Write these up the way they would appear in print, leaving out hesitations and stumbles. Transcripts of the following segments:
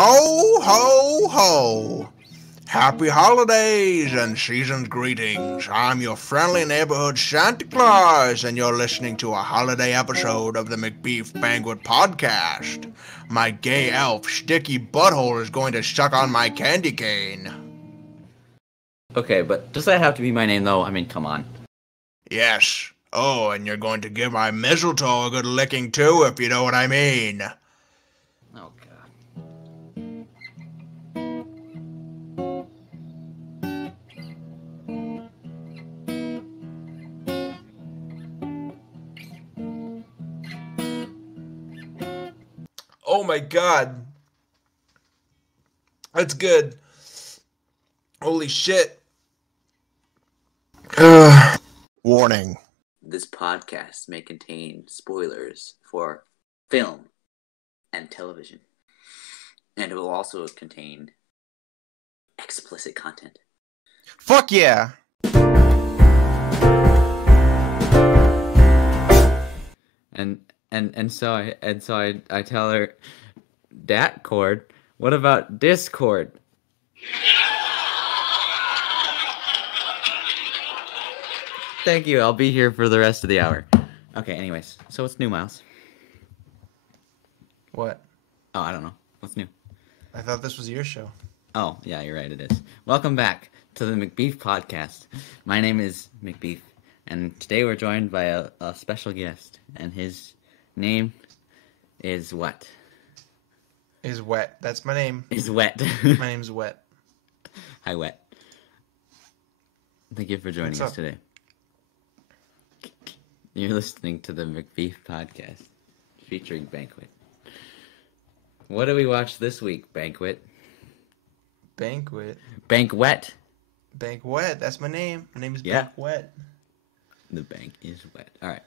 Ho, ho, ho! Happy holidays and season's greetings. I'm your friendly neighborhood Santa Claus, and you're listening to a holiday episode of the Macbeef-Banquet podcast. My gay elf, Sticky Butthole, is going to suck on my candy cane. Okay, but does that have to be my name, though? I mean, come on. Yes. Oh, and you're going to give my mistletoe a good licking, too, if you know what I mean. Oh, God. Oh my god. That's good. Holy shit. Warning. This podcast may contain spoilers for film and television, and it will also contain explicit content. Fuck yeah. And so I tell her, dat cord, what about Discord? Thank you. I'll be here for the rest of the hour. Okay, anyways. So what's new, Miles? What? Oh, I don't know. What's new? I thought this was your show. Oh, yeah, you're right, it is. Welcome back to the Macbeef podcast. My name is Macbeef, and today we're joined by a special guest, and his name is what? Is Wet. That's my name. Is Wet. My name's Wet. Hi, Wet. Thank you for joining us today. You're listening to the Macbeef podcast, featuring Banquet. What did we watch this week, Banquet? Banquet. Banquet. Banquet. That's my name. My name is Banquet. The bank is wet. All right.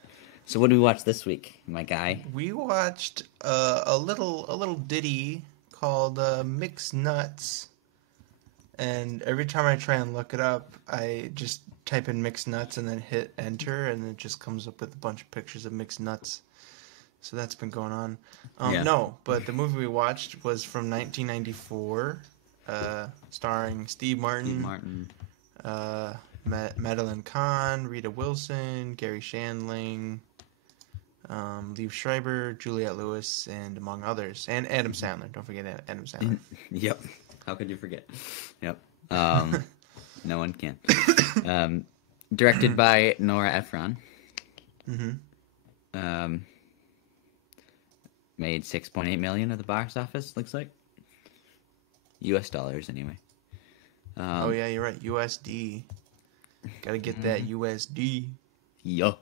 So what did we watch this week, my guy? We watched a little ditty called Mixed Nuts. And every time I try and look it up, I just type in mixed nuts and then hit enter, and it just comes up with a bunch of pictures of mixed nuts. So that's been going on. No, but the movie we watched was from 1994, starring Steve Martin. Madeline Kahn, Rita Wilson, Gary Shandling, Liev Schreiber, Juliette Lewis, and among others. And Adam Sandler. Don't forget Adam Sandler. Yep. How could you forget? Yep. No one can. Directed by Nora Ephron. Mm-hmm. Made $6.8 million at the box office, looks like. US dollars, anyway. Oh, yeah, you're right. USD. Gotta get that USD. Yup.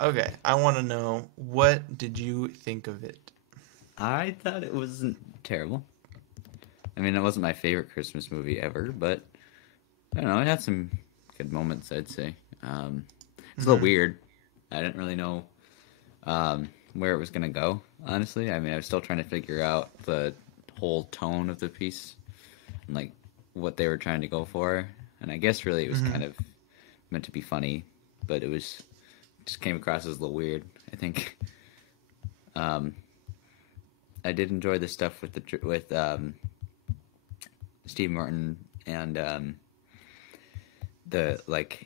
Okay, I want to know, what did you think of it? I thought it wasn't terrible. I mean, it wasn't my favorite Christmas movie ever, but I don't know, it had some good moments, I'd say. It's a little weird. I didn't really know where it was going to go, honestly. I mean, I was still trying to figure out the whole tone of the piece and, like, what they were trying to go for. And I guess really it was kind of meant to be funny, but it was just came across as a little weird, I think. I did enjoy the stuff with Steve Martin and the, like,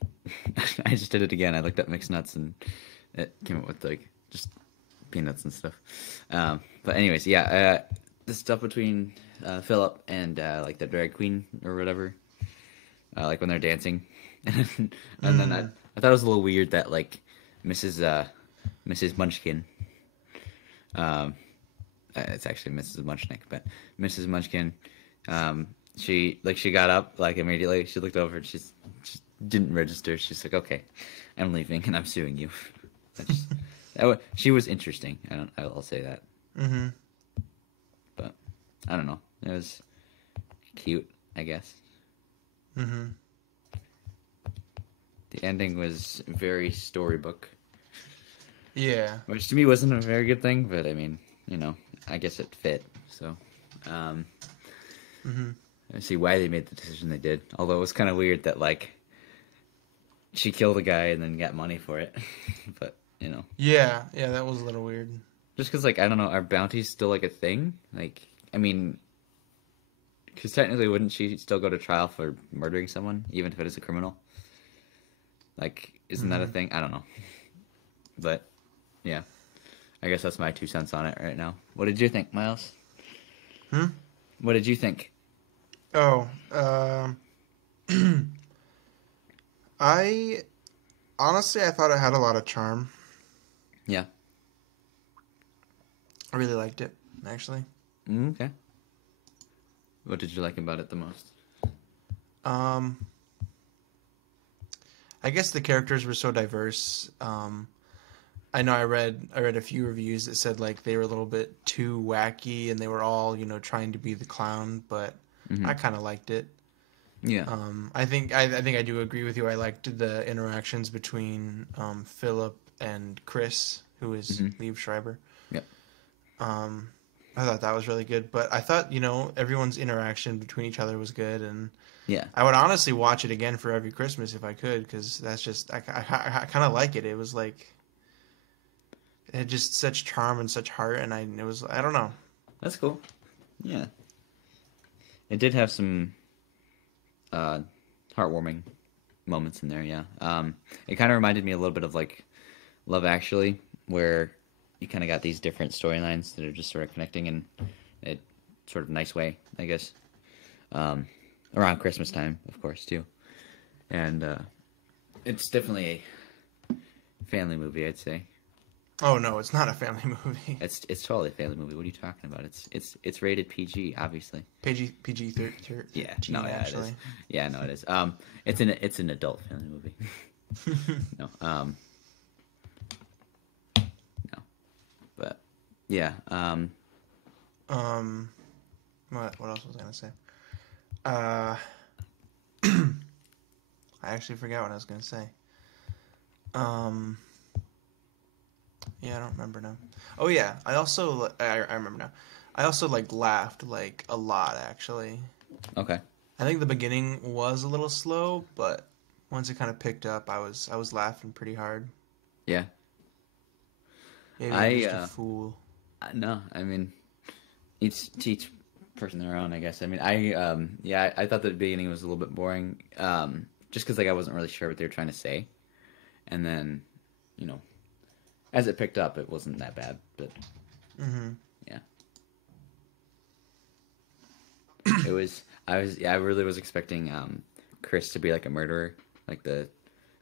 I just did it again. I looked up mixed nuts and it came up with, like, just peanuts and stuff. But anyways, yeah, the stuff between Philip and like the drag queen or whatever, like when they're dancing, and then I thought it was a little weird that, like, Mrs. Munchkin, it's actually Mrs. Munchnick, but Mrs. Munchkin, she got up, like, immediately. She looked over and she didn't register. She's like, okay, I'm leaving and I'm suing you. She was interesting. I'll say that. Mm-hmm. But I don't know. It was cute, I guess. Mm-hmm. The ending was very storybook. Yeah. Which to me wasn't a very good thing, but I mean, you know, I guess it fit. So, I see why they made the decision they did. Although it was kind of weird that, like, she killed a guy and then got money for it. But, you know. Yeah, that was a little weird. Just because, like, I don't know, are bounties still like a thing? Like, I mean, because technically, wouldn't she still go to trial for murdering someone, even if it is a criminal? Like, isn't that a Hmm. thing? I don't know. But yeah, I guess that's my 2 cents on it right now. What did you think, Miles? Hmm? What did you think? Oh, I honestly I thought it had a lot of charm. Yeah. I really liked it, actually. Okay. What did you like about it the most? Um, I guess the characters were so diverse. I know I read a few reviews that said like they were a little bit too wacky and they were all, trying to be the clown, but Mm-hmm. I kind of liked it. Yeah. I think I do agree with you. I liked the interactions between Philip and Chris, who is Mm-hmm. Liev Schreiber. Yep. Um, I thought that was really good, but I thought everyone's interaction between each other was good, and Yeah. I would honestly watch it again for every Christmas if I could, because that's just I kind of like it. It was like it had just such charm and such heart, and it was I don't know. That's cool. Yeah. It did have some uh, heartwarming moments in there. Yeah. It kind of reminded me a little bit of like Love Actually, where you kind of got these different storylines that are just sort of connecting in a sort of nice way, I guess. Um, Around Christmas time, of course, too. And it's definitely a family movie, I'd say. Oh no, it's not a family movie. It's totally a family movie. What are you talking about? It's rated PG, obviously. PG Yeah, 13 no, yeah, it is. actually. Yeah, no, it is. It's an adult family movie. No, no, but yeah, um, what else was I gonna say? Uh, I actually forgot what I was gonna say. Um, yeah, I don't remember now. Oh yeah, I remember now. I also like laughed like a lot actually. okay, I think the beginning was a little slow, but once it kind of picked up, I was laughing pretty hard. yeah. Maybe I'm I just a fool. no, I mean each person their own, I guess. I mean, yeah, I thought the beginning was a little bit boring, just because like I wasn't really sure what they were trying to say, and then you know as it picked up, it wasn't that bad, but Hmm. yeah, it was. I really was expecting Chris to be like a murderer, like the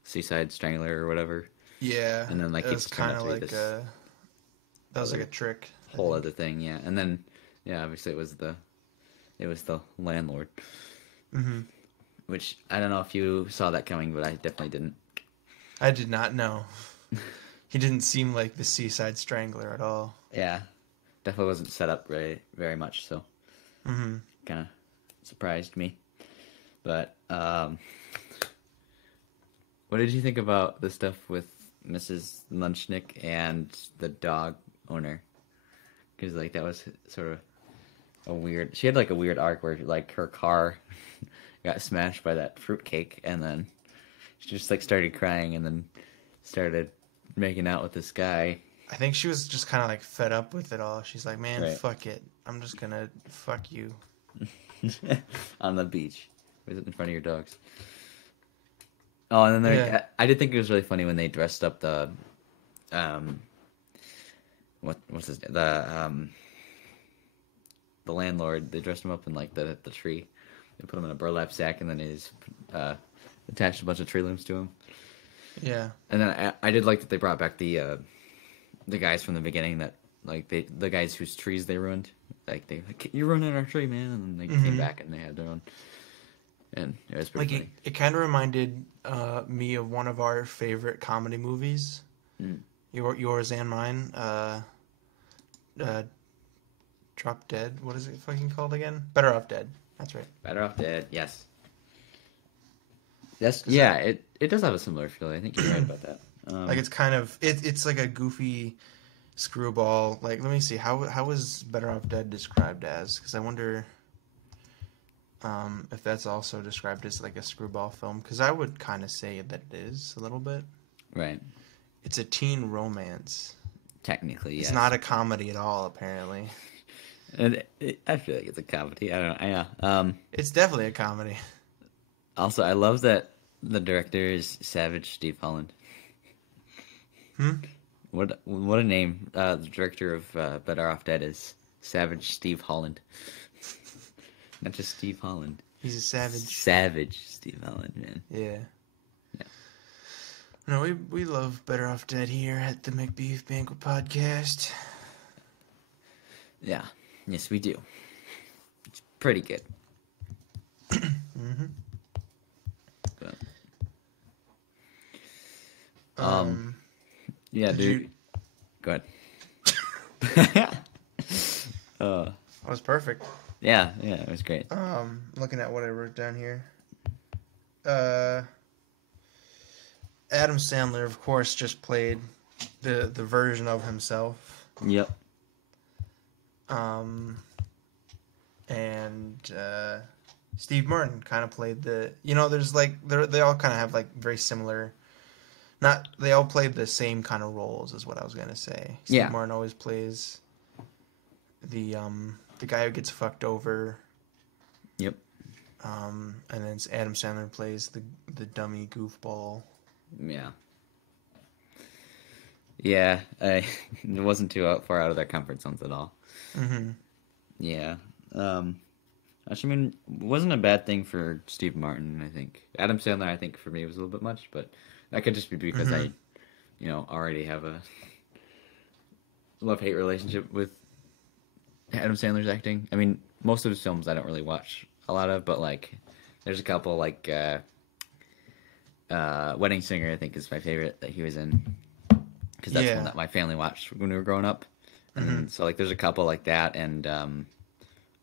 seaside strangler or whatever, Yeah, and then like it he was just turned kind out of to be like this that was like a other trick, I whole think. other thing, yeah, and then yeah, obviously it was the landlord, Hmm. which I don't know if you saw that coming, but I definitely didn't. I did not know. He didn't seem like the Seaside Strangler at all. Yeah, definitely wasn't set up very much, so Hmm. kind of surprised me. But what did you think about the stuff with Mrs. Lunchnick and the dog owner? Because like that was sort of a weird. She had like a weird arc where like her car got smashed by that fruitcake, and then she just like started crying, and then started making out with this guy. I think she was just kind of like fed up with it all. She's like, man, Right. fuck it. I'm just gonna fuck you. On the beach with in front of your dogs. Oh, and then Yeah. I did think it was really funny when they dressed up the um what's his name? The landlord. They dressed him up in like the tree. They put him in a burlap sack and then they just attached a bunch of tree limbs to him. Yeah. And then I did like that they brought back the guys from the beginning that like the guys whose trees they ruined. Like they like, you're ruining our tree, man, and then they came Hmm. back and they had their own. And it was pretty Like it, funny. it kind of reminded me of one of our favorite comedy movies. Mm. Yours and mine. Uh, Drop Dead. What is it fucking called again? Better Off Dead. That's right. Better off dead. Yes. Yes. 'Cause Yeah. It does have a similar feel. I think you're right about that. like it's kind of it's like a goofy screwball. Like let me see how is Better Off Dead described as? Because I wonder if that's also described as like a screwball film. Because I would kind of say that it is a little bit. Right. It's a teen romance. technically, yes. It's not a comedy at all, apparently. And I feel like it's a comedy. I don't know. Yeah. It's definitely a comedy. Also, I love that the director is Savage Steve Holland. Hmm? What a name! The director of Better Off Dead is Savage Steve Holland, not just Steve Holland. He's a savage. Savage Steve Holland, man. Yeah. Yeah. No, we love Better Off Dead here at the Macbeef-Banquet podcast. Yeah. Yes, we do. It's pretty good. Mm-hmm. But, yeah, Did dude. you- Go ahead. That was perfect. Yeah, it was great. Looking at what I wrote down here. Adam Sandler, of course, just played the version of himself. Yep. And Steve Martin kind of played there's like they all kind of have like very similar. Not they all played the same kind of roles, is what I was gonna say. Steve Martin always plays the guy who gets fucked over. Yep. And then Adam Sandler plays the dummy goofball. Yeah. Yeah, it wasn't too far out of their comfort zones at all. Mm-hmm. Yeah. Actually, I mean, it wasn't a bad thing for Steve Martin, I think. Adam Sandler, I think, for me, was a little bit much, but that could just be because I, already have a love-hate relationship with Adam Sandler's acting. I mean, most of his films I don't really watch a lot of, but, like, there's a couple, like, Wedding Singer, I think, is my favorite that he was in. Because that's one that my family watched when we were growing up. And so, like, there's a couple like that, and,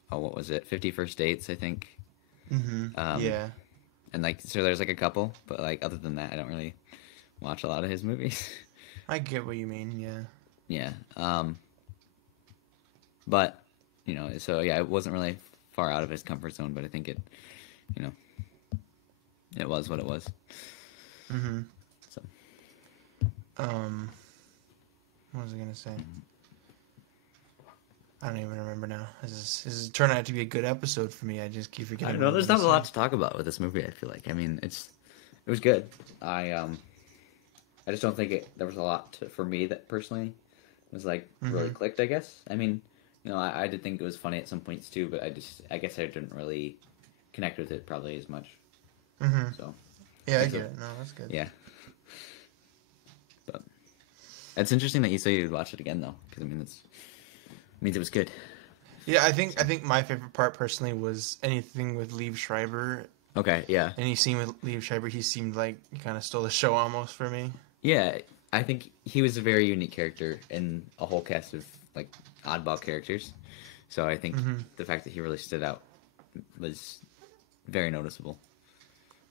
what was it? 50 First Dates, I think. Mm-hmm. Yeah. And, like, so there's, like, a couple, but, like, other than that, I don't really watch a lot of his movies. I get what you mean, yeah. Yeah. But, so, yeah, it wasn't really far out of his comfort zone, but I think it, it was what it was. Mm-hmm. So. What was I gonna say? I don't even remember now. This is turning out to be a good episode for me. I just keep forgetting. I don't know. There's not a lot to talk about with this movie. I feel like. I mean, it was good. I just don't think there was a lot for me that personally was like really clicked. I guess. I mean, I did think it was funny at some points too, but I guess I didn't really connect with it probably as much. Mm-hmm. So. Yeah, I get it. No, that's good. Yeah. But it's interesting that you say you'd watch it again though, because I mean it means it was good. Yeah, I think my favorite part personally was anything with Liev Schreiber. Okay, yeah. Any scene with Liev Schreiber, he seemed like he kind of stole the show almost for me. Yeah, I think he was a very unique character in a whole cast of like oddball characters. So I think the fact that he really stood out was very noticeable.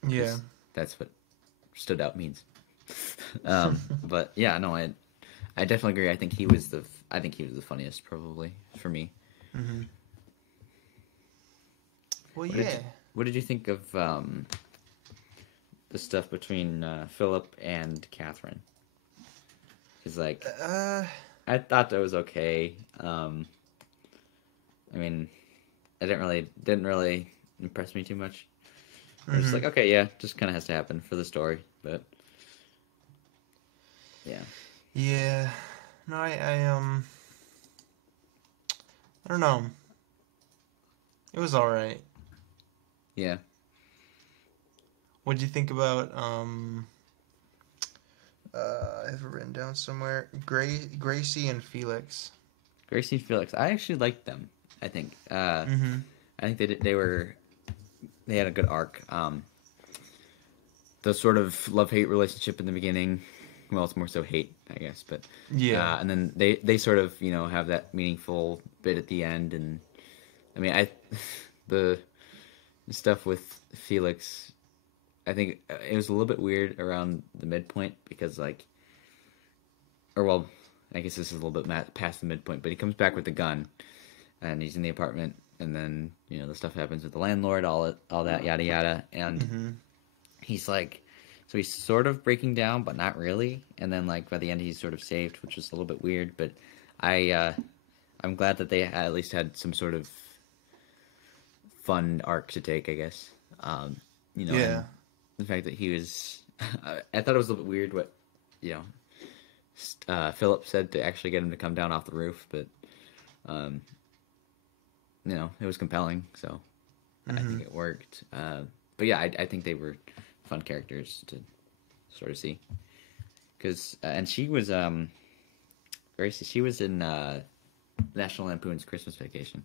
Yeah. That's what stood out means. But yeah, no, I definitely agree. I think he was the funniest probably for me. Mm-hmm. Well, What did you think of the stuff between Philip and Catherine? Because like, I thought that was okay. I mean, it didn't really impress me too much. I was just like, okay, yeah, just kind of has to happen for the story, but yeah. Yeah. No, I don't know. It was all right. Yeah. What did you think about I have it written down somewhere. Gracie and Felix. Gracie and Felix. I actually liked them. I think. I think they had a good arc. The sort of love-hate relationship in the beginning. Well, it's more so hate, I guess, but yeah. And then they sort of have that meaningful bit at the end, and I mean the stuff with Felix, I think it was a little bit weird around the midpoint because I guess this is a little bit past the midpoint, but he comes back with the gun, and he's in the apartment, and then the stuff happens with the landlord, all that yada yada, and he's like, So he's sort of breaking down, but not really. And then like by the end, he's sort of saved, which is a little bit weird. But I'm glad that they at least had some sort of fun arc to take, I guess. Yeah. And the fact that he was, I thought it was a little bit weird what, you Philip said to actually get him to come down off the roof, but it was compelling, so I think it worked. But yeah, I think they were fun characters to sort of see, because and she was she was in National Lampoon's Christmas Vacation.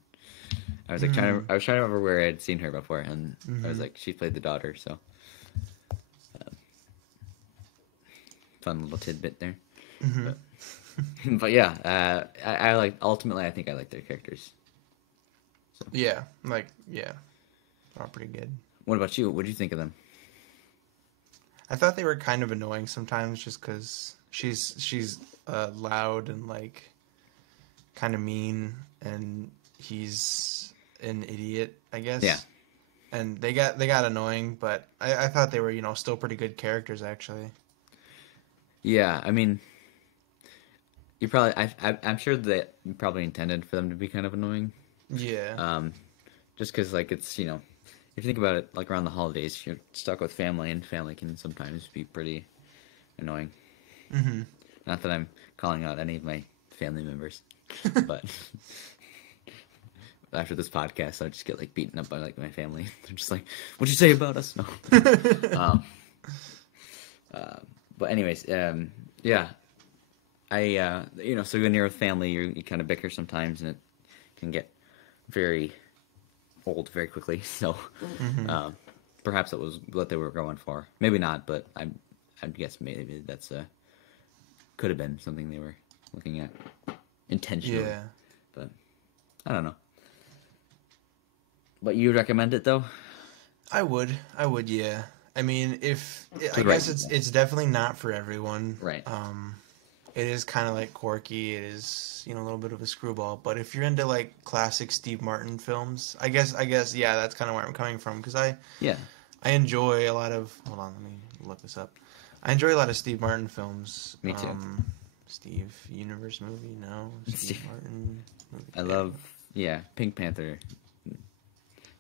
I was like I was trying to remember where I had seen her before, and I was like, she played the daughter, so fun little tidbit there. But yeah, I like, ultimately I think I like their characters. So. Yeah, all pretty good. What about you? What did you think of them? I thought they were kind of annoying sometimes, just because she's loud and like kind of mean, and he's an idiot, I guess. Yeah. And they got annoying, but I thought they were still pretty good characters actually. Yeah, I mean, you probably I'm sure that you probably intended for them to be kind of annoying. Yeah. Just because like it's if you think about it, like around the holidays, you're stuck with family, and family can sometimes be pretty annoying. Mm-hmm. Not that I'm calling out any of my family members, but after this podcast, I just get like beaten up by like my family. They're just like, "What'd you say about us?" No. But anyways, yeah, so when you're with family, you kind of bicker sometimes, and it can get very old very quickly. So perhaps it was what they were going for. Maybe not, but I guess maybe that's could have been something they were looking at intentionally. Yeah. But I don't know. But you would recommend it though? I would, yeah. I mean, I Right. guess it's definitely not for everyone. Right. It is kind of like quirky. It is, a little bit of a screwball. But if you're into like classic Steve Martin films, I guess, yeah, that's kind of where I'm coming from, because I enjoy a lot of. Hold on, let me look this up. I enjoy a lot of Steve Martin films. Me too. Steve Universe movie, no. Steve Martin movie. I love Pink Panther.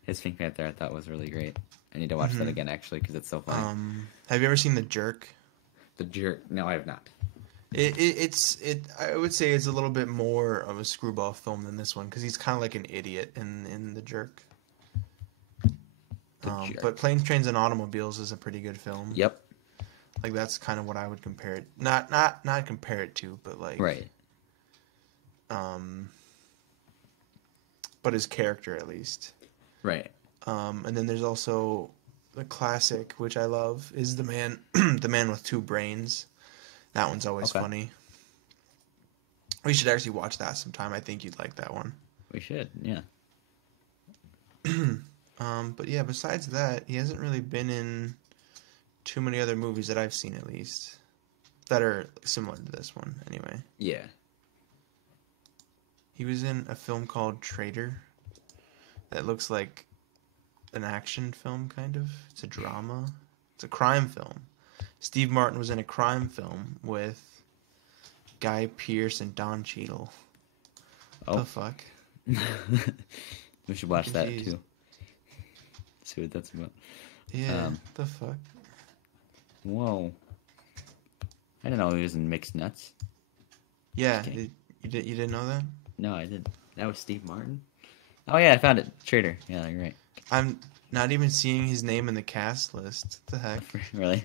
His Pink Panther I thought was really great. I need to watch that again actually, because it's so funny. Have you ever seen The Jerk? The Jerk? No, I have not. It's I would say it's a little bit more of a screwball film than this one, because he's kind of like an idiot in The Jerk. Jerk. But Planes, Trains, and Automobiles is a pretty good film. Yep. Like that's kind of what I would compare it. Not compare it to, but like Right. But his character at least. Right. And then there's also the classic, which I love, is The Man The Man with Two Brains. That one's always funny. We should actually watch that sometime. I think you'd like that one. We should, yeah. But yeah, besides that, he hasn't really been in too many other movies that I've seen, at least, that are similar to this one, anyway. Yeah. He was in a film called Traitor that looks like an action film, kind of. It's a drama. It's a crime film. Steve Martin was in a crime film with Guy Pearce and Don Cheadle. Oh. The fuck? We should watch that too. See what that's about. Yeah, the fuck? Whoa. I didn't know he was in Mixed Nuts. Yeah, you didn't know that? No, I didn't. That was Steve Martin? Oh yeah, I found it. Trader. Yeah, you're right. I'm not even seeing his name in the cast list. What the heck? Really?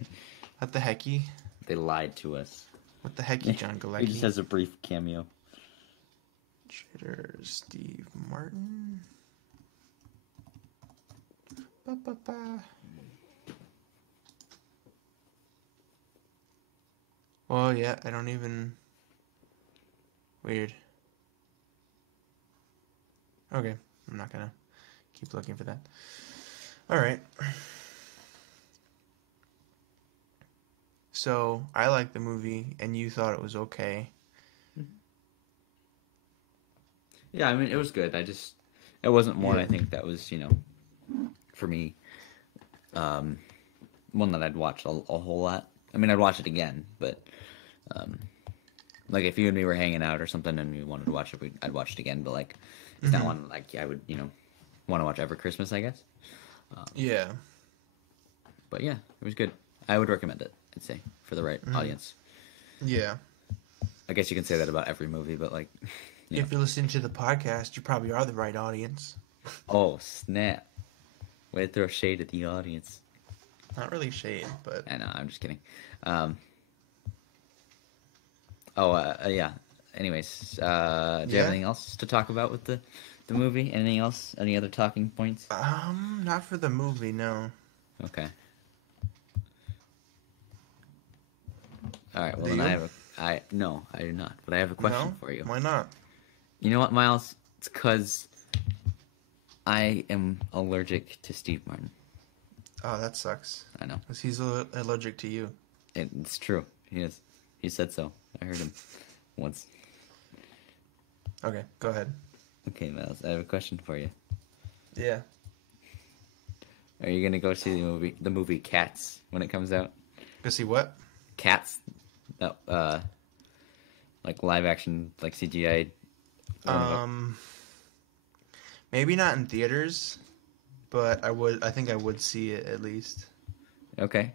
What the hecky? They lied to us. What the hecky, John Galecki? He just has a brief cameo. Trader Steve Martin. Ba-ba-ba. Oh yeah, I don't even. Weird. Okay, I'm not gonna keep looking for that. All right. So I liked the movie, and you thought it was okay. Yeah, I mean, it was good. It wasn't one I think that was, for me, one that I'd watch a whole lot. I mean, I'd watch it again, but like if you and me were hanging out or something and we wanted to watch it, I'd watch it again. But like, it's not one like I would want to watch every Christmas, I guess. Yeah. But yeah, it was good. I would recommend it. I'd say for the right audience. Yeah. I guess you can say that about every movie, but like, If you're listening to the podcast, you probably are the right audience. oh snap! Way to throw shade at the audience. Not really shade, but I know. I'm just kidding. Yeah. Anyways, do you have anything else to talk about with the movie? Anything else? Any other talking points? not for the movie, no. Okay. All right. Well, Do then you? No, I do not. But I have a question for you. Why not? You know what, Miles? It's because I am allergic to Steve Martin. Oh, that sucks. I know. 'Cause he's allergic to you. It's true. He is. He said so. I heard him once. Okay, go ahead. Okay, Miles, I have a question for you. Yeah. Are you gonna go see the movie Cats when it comes out? Go see what? Cats, no, like live action, like CGI. Maybe not in theaters, but I think I would see it at least. Okay.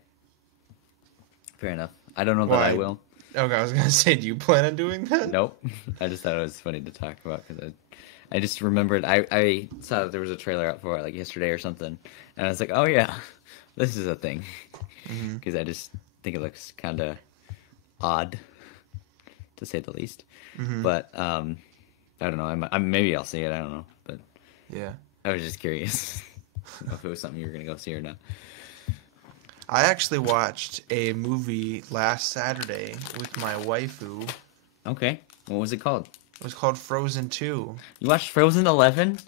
Fair enough. I don't know that Why? I will. Okay, I was gonna say, do you plan on doing that? Nope. I just thought it was funny to talk about because I just remembered I saw that there was a trailer out for it like yesterday or something, and I was like, oh yeah, this is a thing, because I just think it looks kind of odd, to say the least. But I don't know. Maybe I'll see it. I don't know. But Yeah. I was just curious if it was something you were gonna go see or not. I actually watched a movie last Saturday with my waifu. Okay. What was it called? It was called Frozen 2. You watched Frozen 11?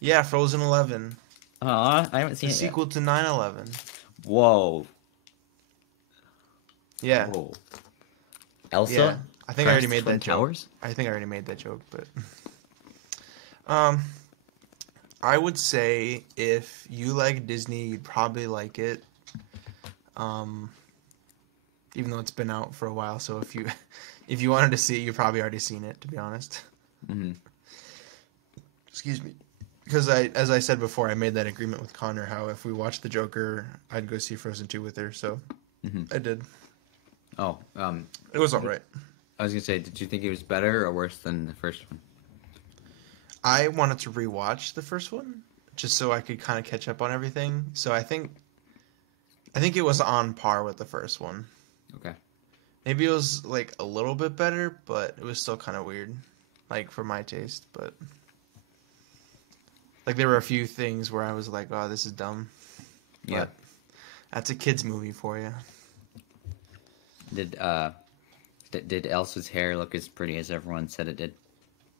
Yeah, Frozen 11. I haven't seen The it sequel to 9/11. yet. Whoa. Yeah. Whoa. Elsa? Yeah. I think I already crashed made Twin that joke. Towers? I think I already made that joke, but I would say if you like Disney, you'd probably like it. Even though it's been out for a while, so if you wanted to see it, you've probably already seen it, to be honest. Excuse me. Because as I said before, I made that agreement with Connor how if we watched The Joker, I'd go see Frozen 2 with her, so I did. Oh, It was alright. I was gonna say, did you think it was better or worse than the first one? I wanted to rewatch the first one, just so I could kind of catch up on everything. So I think it was on par with the first one. Okay. Maybe it was like a little bit better, but it was still kind of weird, like for my taste. But like there were a few things where I was like, "Oh, this is dumb." Yeah. But that's a kids movie for you. Did Elsa's hair look as pretty as everyone said it did?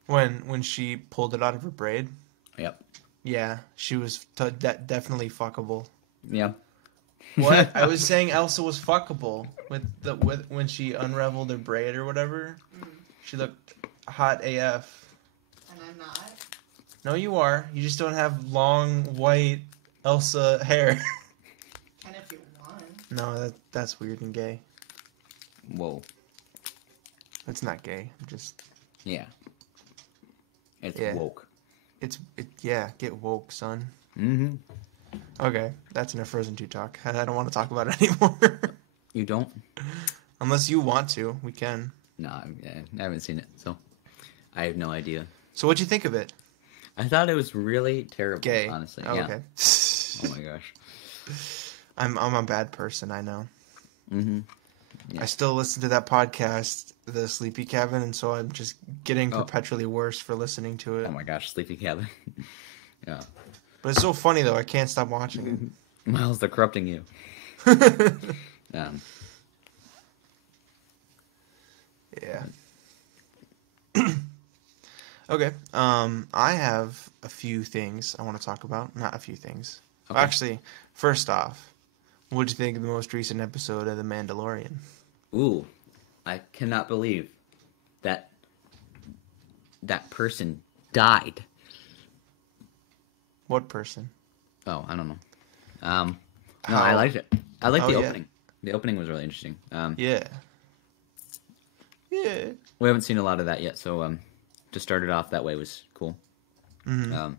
When she pulled it out of her braid, Yep. yeah, she was definitely fuckable. Yeah. What? I was saying Elsa was fuckable with when she unraveled her braid or whatever. She looked hot AF. And I'm not. No, you are. You just don't have long white Elsa hair. And if you want. No, that's weird and gay. Whoa. It's not gay. Just Yeah. It's Yeah. woke. yeah. Get woke, son. Mm-hmm. Okay, that's enough Frozen 2 talk. I don't want to talk about it anymore. You don't? Unless you want to, we can. No, I haven't seen it, so I have no idea. So what'd you think of it? I thought it was really terrible, Gay. honestly. Oh, Yeah. okay. Oh my gosh. I'm a bad person, I know. Mm-hmm. Yeah. I still listen to that podcast, The Sleepy Cabin, and so I'm just getting perpetually worse for listening to it. Oh my gosh, Sleepy Cabin. Yeah. But it's so funny, though. I can't stop watching Miles, they're corrupting you. it. Yeah. Okay. I have a few things I want to talk about. Not a few things. Okay. Actually, first off, what'd you think of the most recent episode of The Mandalorian? Ooh, I cannot believe that person died. What person? Oh, I don't know. No, I liked it. I liked Oh, the yeah. opening. The opening was really interesting. Yeah. Yeah. We haven't seen a lot of that yet, so to start it off that way was cool. Mm-hmm.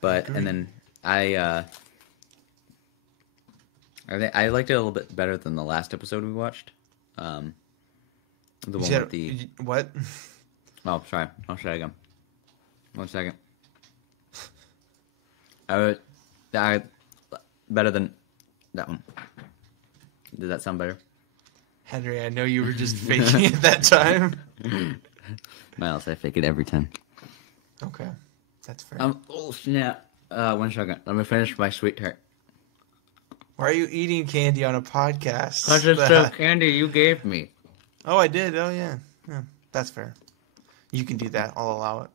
But Agreed. and then I liked it a little bit better than the last episode we watched. The You one said- with the what? oh, sorry, I'll try again. 1 second. I better than that one. Did that sound better? Henry, I know you were just faking it that time. Miles, I fake it every time. Okay. That's fair. Oh snap! 1 second. Let me finish my sweet tart. Why are you eating candy on a podcast? Cause it's the candy you gave me. Oh, I did. Oh, yeah. Yeah, that's fair. You can do that. I'll allow it.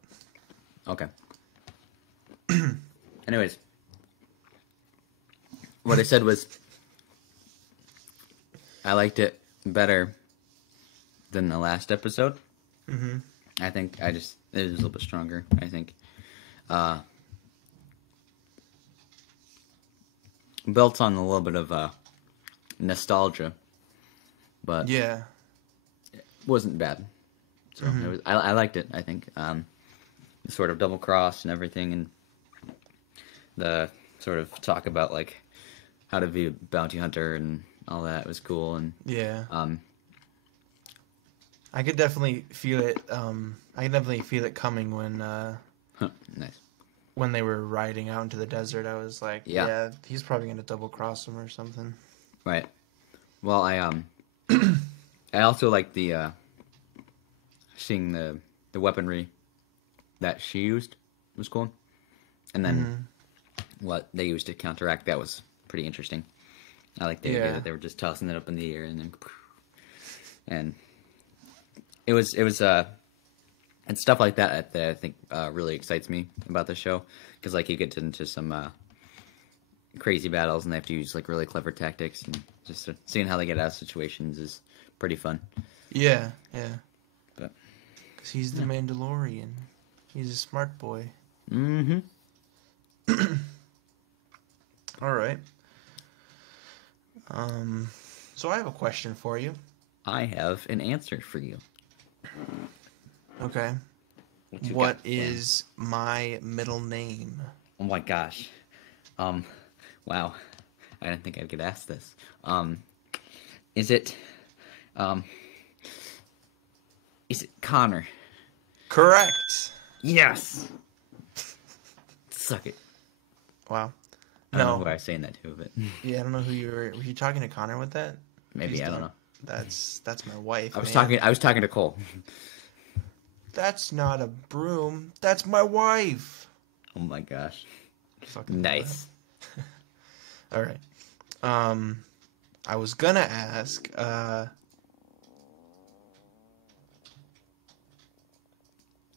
Okay. Anyways, what I said was I liked it better than the last episode. Mm-hmm. I think it was a little bit stronger. I think built on a little bit of nostalgia, but Yeah. it wasn't bad. So I liked it. I think the sort of double cross and everything, and the sort of talk about like how to be a bounty hunter and all that was cool. And Yeah. I could definitely feel it. I could definitely feel it coming nice. when they were riding out into the desert. I was like, Yeah. yeah, he's probably gonna double cross him or something. Right. Well, I I also like the seeing the weaponry that she used was cool, and then what they used to counteract that was pretty interesting. I like the idea that they were just tossing it up in the air and it was and stuff like that I think really excites me about the show, because like you get into some crazy battles and they have to use like really clever tactics, and just seeing how they get out of situations is pretty fun. Yeah, yeah. But because he's the Mandalorian. He's a smart boy. mm-hmm. All right. So I have a question for you. I have an answer for you. Okay. You What got? is my middle name? Oh my gosh. Wow. I didn't think I could ask this. Is it Connor? Correct. Yes. Suck it. Wow. I don't know No. who I was saying that to, but Yeah, I don't know who you were. Were you talking to Connor with that? maybe Please I don't know. That's my wife. I was man. talking to Cole. That's not a broom. That's my wife. Oh my gosh. Fucking Nice. All right. I was gonna ask.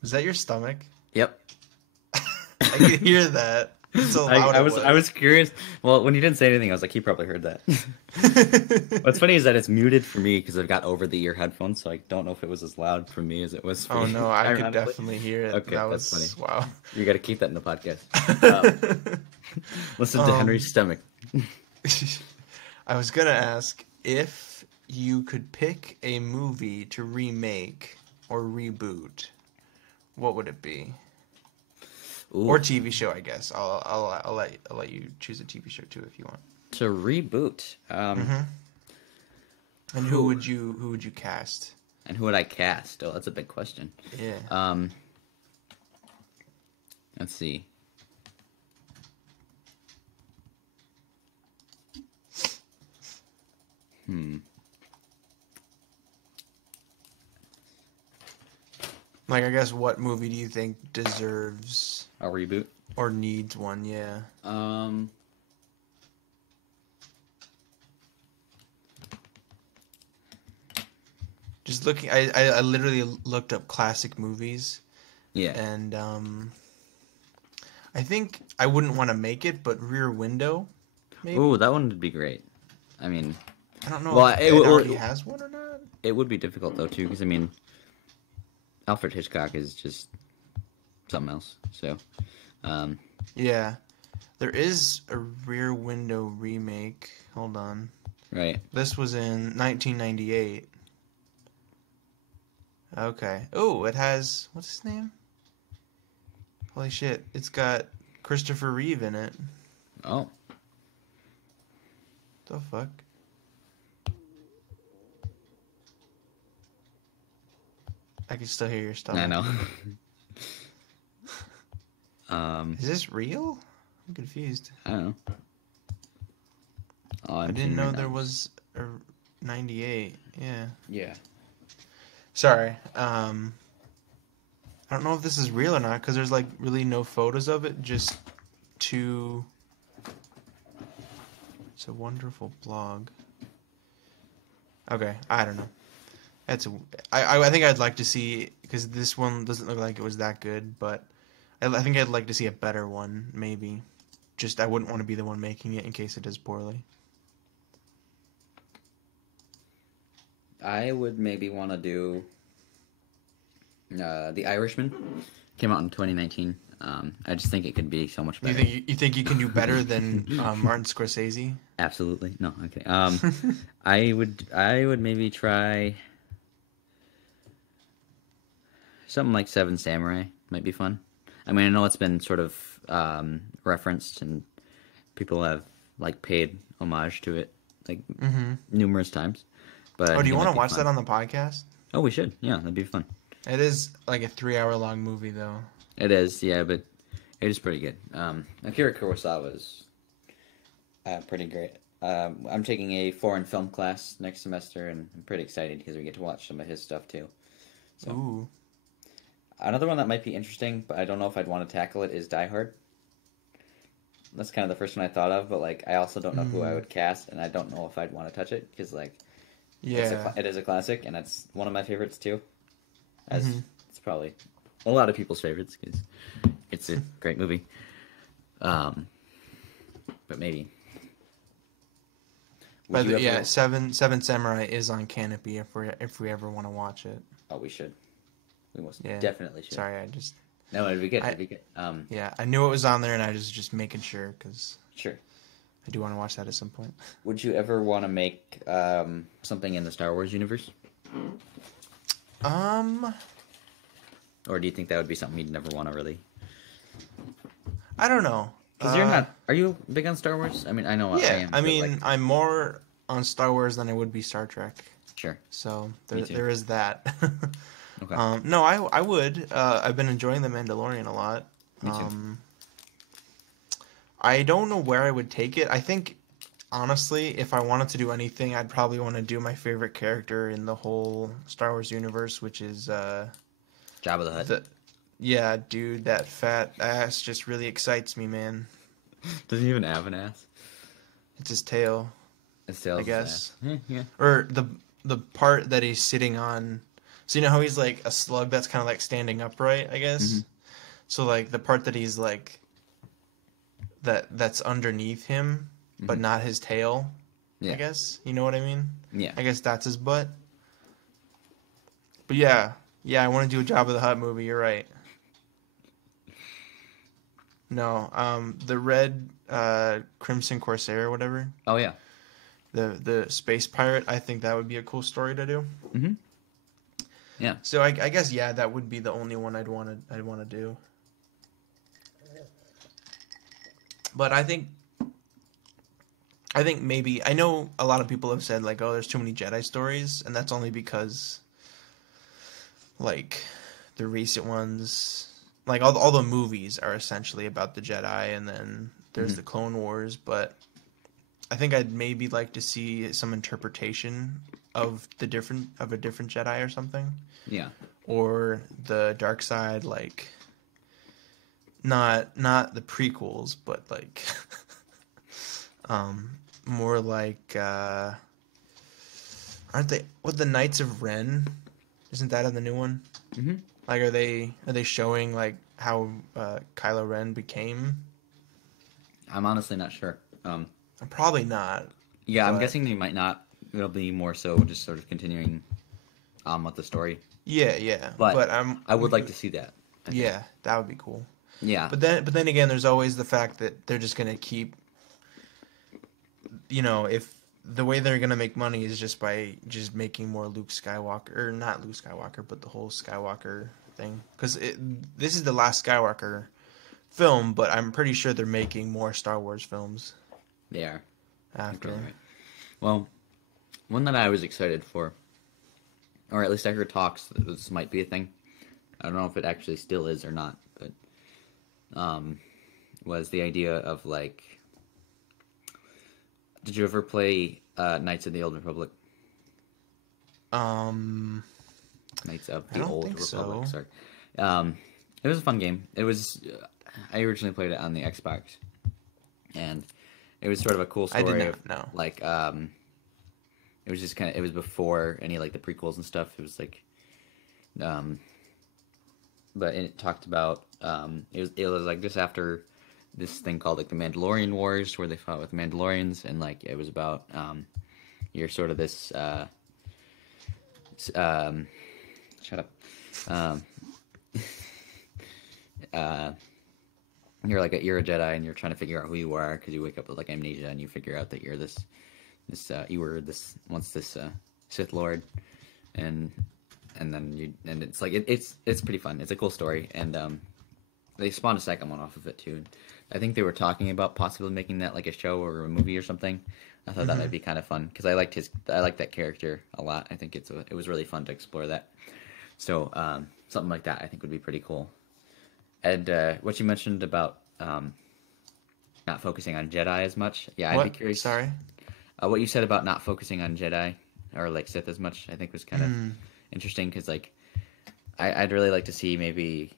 Was that your stomach? Yep. I could hear that. It's so loud. I was curious. Well, when you didn't say anything, I was like, he probably heard that. What's funny is that it's muted for me because I've got over-the-ear headphones, so I don't know if it was as loud for me as it was for Oh you. no, I could ironically. definitely hear it. Okay, that that's was funny. wow. You got to keep that in the podcast. Listen to Henry's stomach. I was gonna ask if you could pick a movie to remake or reboot, what would it be? Ooh, Or TV show, I guess. I'll let you choose a TV show too if you want. to reboot. And who would you cast? And who would I cast? Oh, that's a big question. Yeah. Let's see. Like, I guess, what movie do you think deserves A reboot. or needs one? Yeah. Just looking, I literally looked up classic movies, Yeah. and I think I wouldn't want to make it, but Rear Window, maybe. Ooh, that one would be great. I mean, I don't know well, if it it would- already has one or not. it would be difficult though too, because I mean, Alfred Hitchcock is just something else. So, Yeah, There is a Rear Window remake. Hold on. Right. This was in 1998. Okay. Oh, it has... What's his name? Holy shit. It's got Christopher Reeve in it. Oh. The fuck? I can still hear your stuff. I know. Is this real? I'm confused. I don't know. Oh, I didn't know there was a 98. Yeah. Yeah. Sorry. I don't know if this is real or not because there's like really no photos of it. Just two. It's a wonderful blog. Okay, I don't know. I think I'd like to see because this one doesn't look like it was that good, but I think I'd like to see a better one maybe. Just I wouldn't want to be the one making it in case it does poorly. I would maybe want to do The Irishman. Came out in 2019. I just think it could be so much better. You think you can do better than Martin Scorsese? Absolutely. No, okay. I would maybe try something like Seven Samurai. Might be fun. I mean, I know it's been sort of referenced and people have like paid homage to it like numerous times. But do you want to watch that on the podcast? Oh, we should. Yeah, that'd be fun. It is like a 3-hour-long movie, though. It is, yeah, but it is pretty good. Akira Kurosawa is pretty great. I'm taking a foreign film class next semester, and I'm pretty excited because we get to watch some of his stuff too. So, Ooh. Another one that might be interesting, but I don't know if I'd want to tackle it, is Die Hard. That's kind of the first one I thought of, but like I also don't know who I would cast, and I don't know if I'd want to touch it because like it is a classic, and it's one of my favorites too. As it's probably a lot of people's favorites because it's a great movie. But maybe. But yeah, Seven Samurai is on Canopy if we ever want to watch it. Oh, we should. We most definitely should. Sorry, I just. No, it'd be good. It'd be good. Yeah, I knew it was on there, and I was just making sure because. Sure. I do want to watch that at some point. Would you ever want to make something in the Star Wars universe? Or do you think that would be something you'd never want to really? I don't know. Because you're not. Are you big on Star Wars? I mean, I know. Yeah, I am. I mean, I'm more on Star Wars than I would be Star Trek. Sure. So there is that. Okay. No, I would. I've been enjoying The Mandalorian a lot. Me too. I don't know where I would take it. I think, honestly, if I wanted to do anything, I'd probably want to do my favorite character in the whole Star Wars universe, which is Jabba the Hutt. Yeah, dude, that fat ass just really excites me, man. Does he even have an ass? It's his tail. His tail, I guess. Yeah. Or the part that he's sitting on. So you know how he's like a slug that's kind of like standing upright, I guess? Mm-hmm. So like the part that he's like that's underneath him, but not his tail, I guess. You know what I mean? Yeah. I guess that's his butt. But yeah, I want to do a Jabba the Hutt movie, you're right. No, the Red Crimson Corsair or whatever. Oh yeah. The space pirate, I think that would be a cool story to do. Mm-hmm. Yeah. So I guess that would be the only one I'd want to do. But I think maybe I know a lot of people have said like, oh, there's too many Jedi stories, and that's only because like the recent ones, like all the movies are essentially about the Jedi, and then there's the Clone Wars. But I think I'd maybe like to see some interpretation of a different Jedi or something. Yeah. Or the dark side, like not the prequels, but like more like aren't they the Knights of Ren? Isn't that in the new one? Mm-hmm. Like are they showing like how Kylo Ren became? I'm honestly not sure. Probably not. Yeah, I'm guessing they might not. It'll be more so just sort of continuing on with the story. Yeah. But I would like to see that. Yeah, that would be cool. Yeah. But then again, there's always the fact that they're just gonna keep, if the way they're gonna make money is just by just making more Luke Skywalker, or not Luke Skywalker, but the whole Skywalker thing. Because this is the last Skywalker film, but I'm pretty sure they're making more Star Wars films They are. after. Right. Well, one that I was excited for, or at least I heard talks that this might be a thing. I don't know if it actually still is or not, but was the idea of like, did you ever play Knights of the Old Republic? Um, Knights of I the don't Old think Republic. so. Sorry. It was a fun game. It was. I originally played it on the Xbox, and it was sort of a cool story. I did not of, know. Like, it was just kind of. It was before any like the prequels and stuff. It was like, but it talked about. It was like just after this thing called like the Mandalorian Wars, where they fought with Mandalorians, and like it was about you're sort of this. Shut up. You're a Jedi and you're trying to figure out who you are because you wake up with like amnesia and you figure out that you're you were this Sith Lord, and then it's like it's pretty fun. It's a cool story, and they spawned a second one off of it too. I think they were talking about possibly making that like a show or a movie or something. I thought that might be kind of fun because I liked that character a lot. I think it was really fun to explore that. So something like that I think would be pretty cool. And what you mentioned about not focusing on Jedi as much, yeah, I'd be curious. Sorry? What you said about not focusing on Jedi or like Sith as much, I think was kind of interesting because like I'd really like to see maybe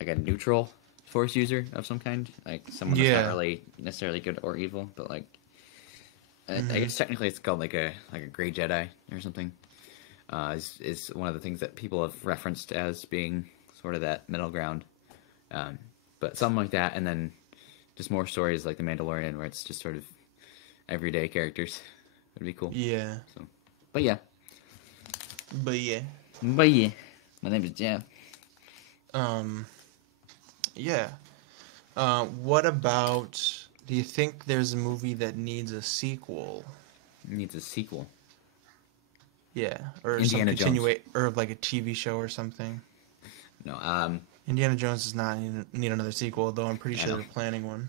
like a neutral Force user of some kind, like someone that's not really necessarily good or evil, but like I guess technically it's called like a gray Jedi or something. Is one of the things that people have referenced as being sort of that middle ground. But something like that, and then just more stories like The Mandalorian, where it's just sort of everyday characters. Would be cool. Yeah. So, but yeah. My name is Jeff. Yeah. What about? Do you think there's a movie that needs a sequel? Needs a sequel. Yeah, or Indiana some Jones. or like a TV show or something. No. Indiana Jones does not need another sequel, though I'm pretty sure they're planning one.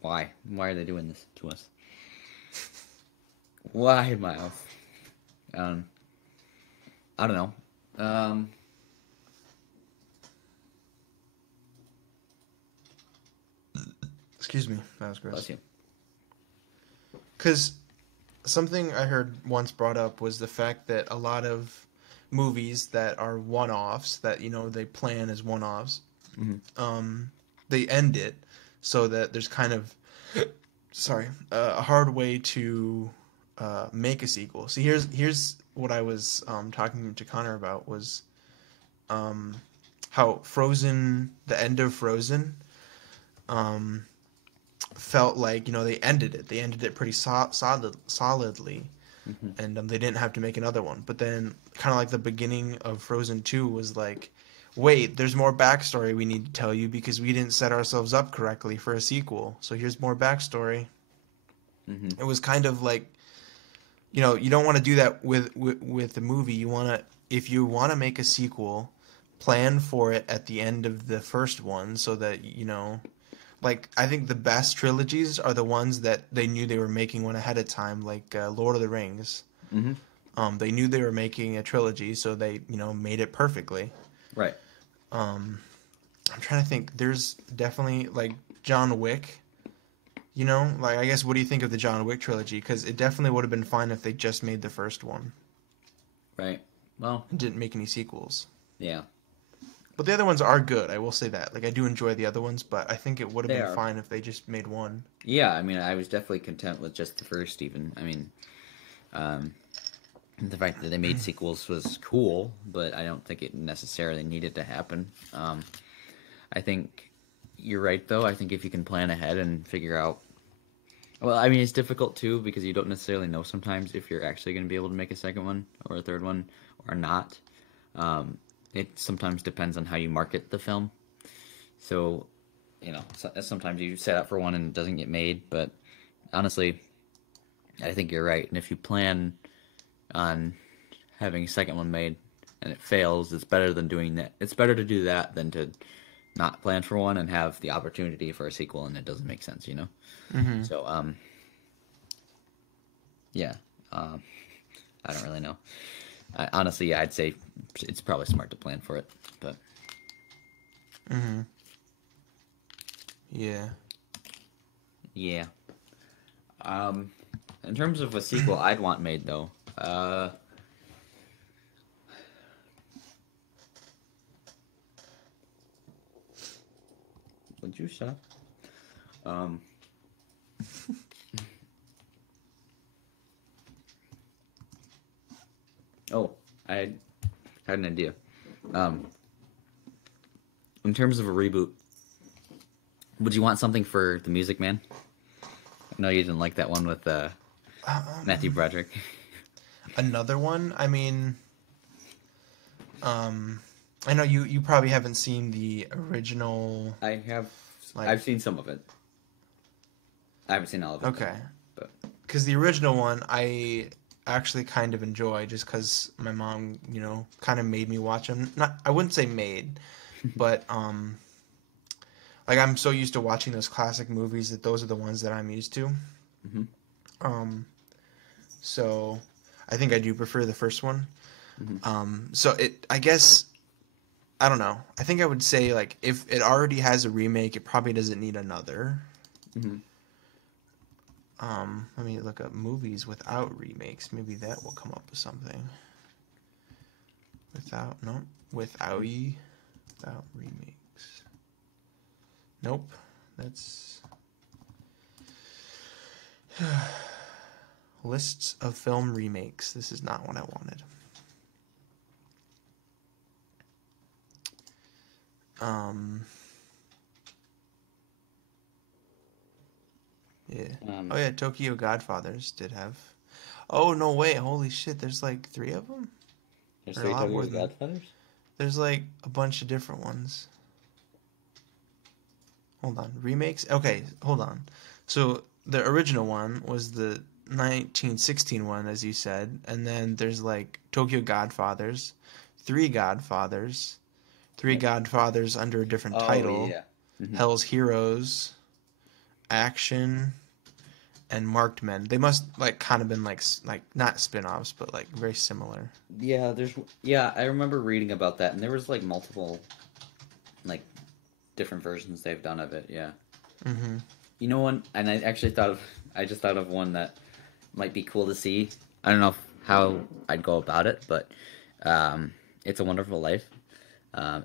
Why? Why are they doing this to us? Why, Miles? I don't know. Excuse me, that was gross. Bless you. Because something I heard once brought up was the fact that a lot of movies that are one-offs, that they plan as one-offs, they end it so that there's kind of a hard way to make a sequel. See, here's what I was talking to Connor about was how Frozen, the end of Frozen, felt like they ended it. They ended it pretty solidly, and they didn't have to make another one. But then, kind of like the beginning of Frozen 2 was like, wait, there's more backstory we need to tell you because we didn't set ourselves up correctly for a sequel. So here's more backstory. It was kind of like, you don't want to do that with the movie. If you want to make a sequel, plan for it at the end of the first one so that like, I think the best trilogies are the ones that they knew they were making one ahead of time, like Lord of the Rings. They knew they were making a trilogy, so they, made it perfectly. Right. I'm trying to think. There's definitely, like, John Wick. Like, I guess, what do you think of the John Wick trilogy? Because it definitely would have been fine if they just made the first one. Right. Well. And didn't make any sequels. Yeah. But the other ones are good, I will say that. Like, I do enjoy the other ones, but I think it would have They been are. fine if they just made one. Yeah, I mean, I was definitely content with just the first, even. I mean, the fact that they made sequels was cool, but I don't think it necessarily needed to happen. I think you're right, though. I think if you can plan ahead and figure out... Well, I mean, it's difficult, too, because you don't necessarily know sometimes if you're actually going to be able to make a second one or a third one or not. it sometimes depends on how you market the film. So, sometimes you set up for one and it doesn't get made. But honestly, I think you're right. And if you plan on having a second one made and it fails, it's better than doing that. It's better to do that than to not plan for one and have the opportunity for a sequel and it doesn't make sense, Mm-hmm. So, yeah, I don't really know. Honestly, yeah, I'd say it's probably smart to plan for it, but Mm-hmm. Yeah. yeah. In terms of a sequel I'd want made though, would you shut up? Oh, I had an idea. In terms of a reboot, would you want something for The Music Man? I know you didn't like that one with Matthew Broderick. Another one. I mean, I know you probably haven't seen the original. I have. Like- I've seen some of it. I haven't seen all of it. Okay. But Because the original one I actually kind of enjoy, just because my mom, kind of made me watch them. Not, I wouldn't say made, but like I'm so used to watching those classic movies that those are the ones that I'm used to. Mhm. So I think I do prefer the first one. Mhm. So I guess, I don't know. I think I would say, like, if it already has a remake, it probably doesn't need another. Mhm. Let me look up movies without remakes. Maybe that will come up with something. Without remakes. Nope. That's lists of film remakes. This is not what I wanted. Yeah. Oh yeah, Tokyo Godfathers did have. Oh no, wait, holy shit! There's like 3 of them. There's Or a three lot more Tokyo than- Godfathers? There's like a bunch of different ones. Hold on, remakes. Okay, hold on. So the original one was the 1916 one, as you said, and then there's like Tokyo Godfathers, Three Godfathers, Three Godfathers under a different title, Yeah. Mhm. Hell's Heroes, Action, and Marked Men. They must like kind of been like not spin-offs, but like very similar. Yeah, I remember reading about that and there was like multiple like different versions they've done of it, yeah. Mm-hmm. You know one and I just thought of one that might be cool to see. I don't know how I'd go about it, but It's a Wonderful Life.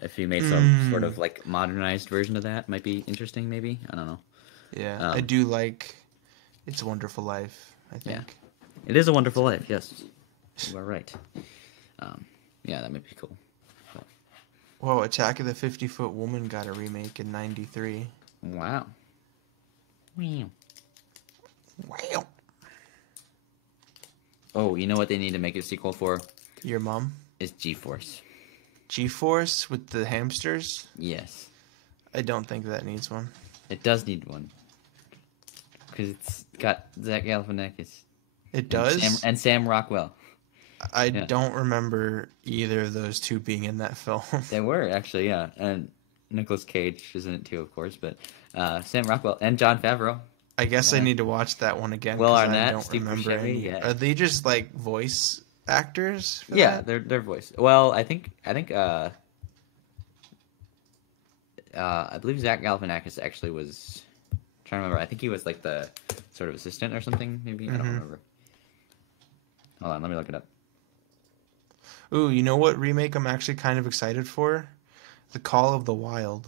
If you made some sort of like modernized version of that, might be interesting maybe. I don't know. Yeah, I do like It's a Wonderful Life, I think. Yeah. It is a wonderful life, yes. You are right. Yeah, that might be cool. But, Whoa, Attack of the 50-Foot Woman got a remake in 93. wow. Wow. Wow. Oh, you know what they need to make a sequel for? Your mom? Is G-Force. G-Force with the hamsters? Yes. I don't think that needs one. It does need one. Because it's got Zach Galifianakis. It does? And Sam Rockwell. I don't remember either of those two being in that film. They were, actually, yeah. And Nicolas Cage is in it too, of course. But Sam Rockwell and Jon Favreau. I guess I need to watch that one again. Will 'cause Arnett, I don't Steve remember Buscemi, any. yeah. Are they just like voice actors? For Yeah, that? their voice. Well, I believe Zach Galifianakis actually was. I'm trying to remember. I think he was like the sort of assistant or something. Maybe I don't remember. Hold on, let me look it up. Ooh, you know what remake I'm actually kind of excited for? The Call of the Wild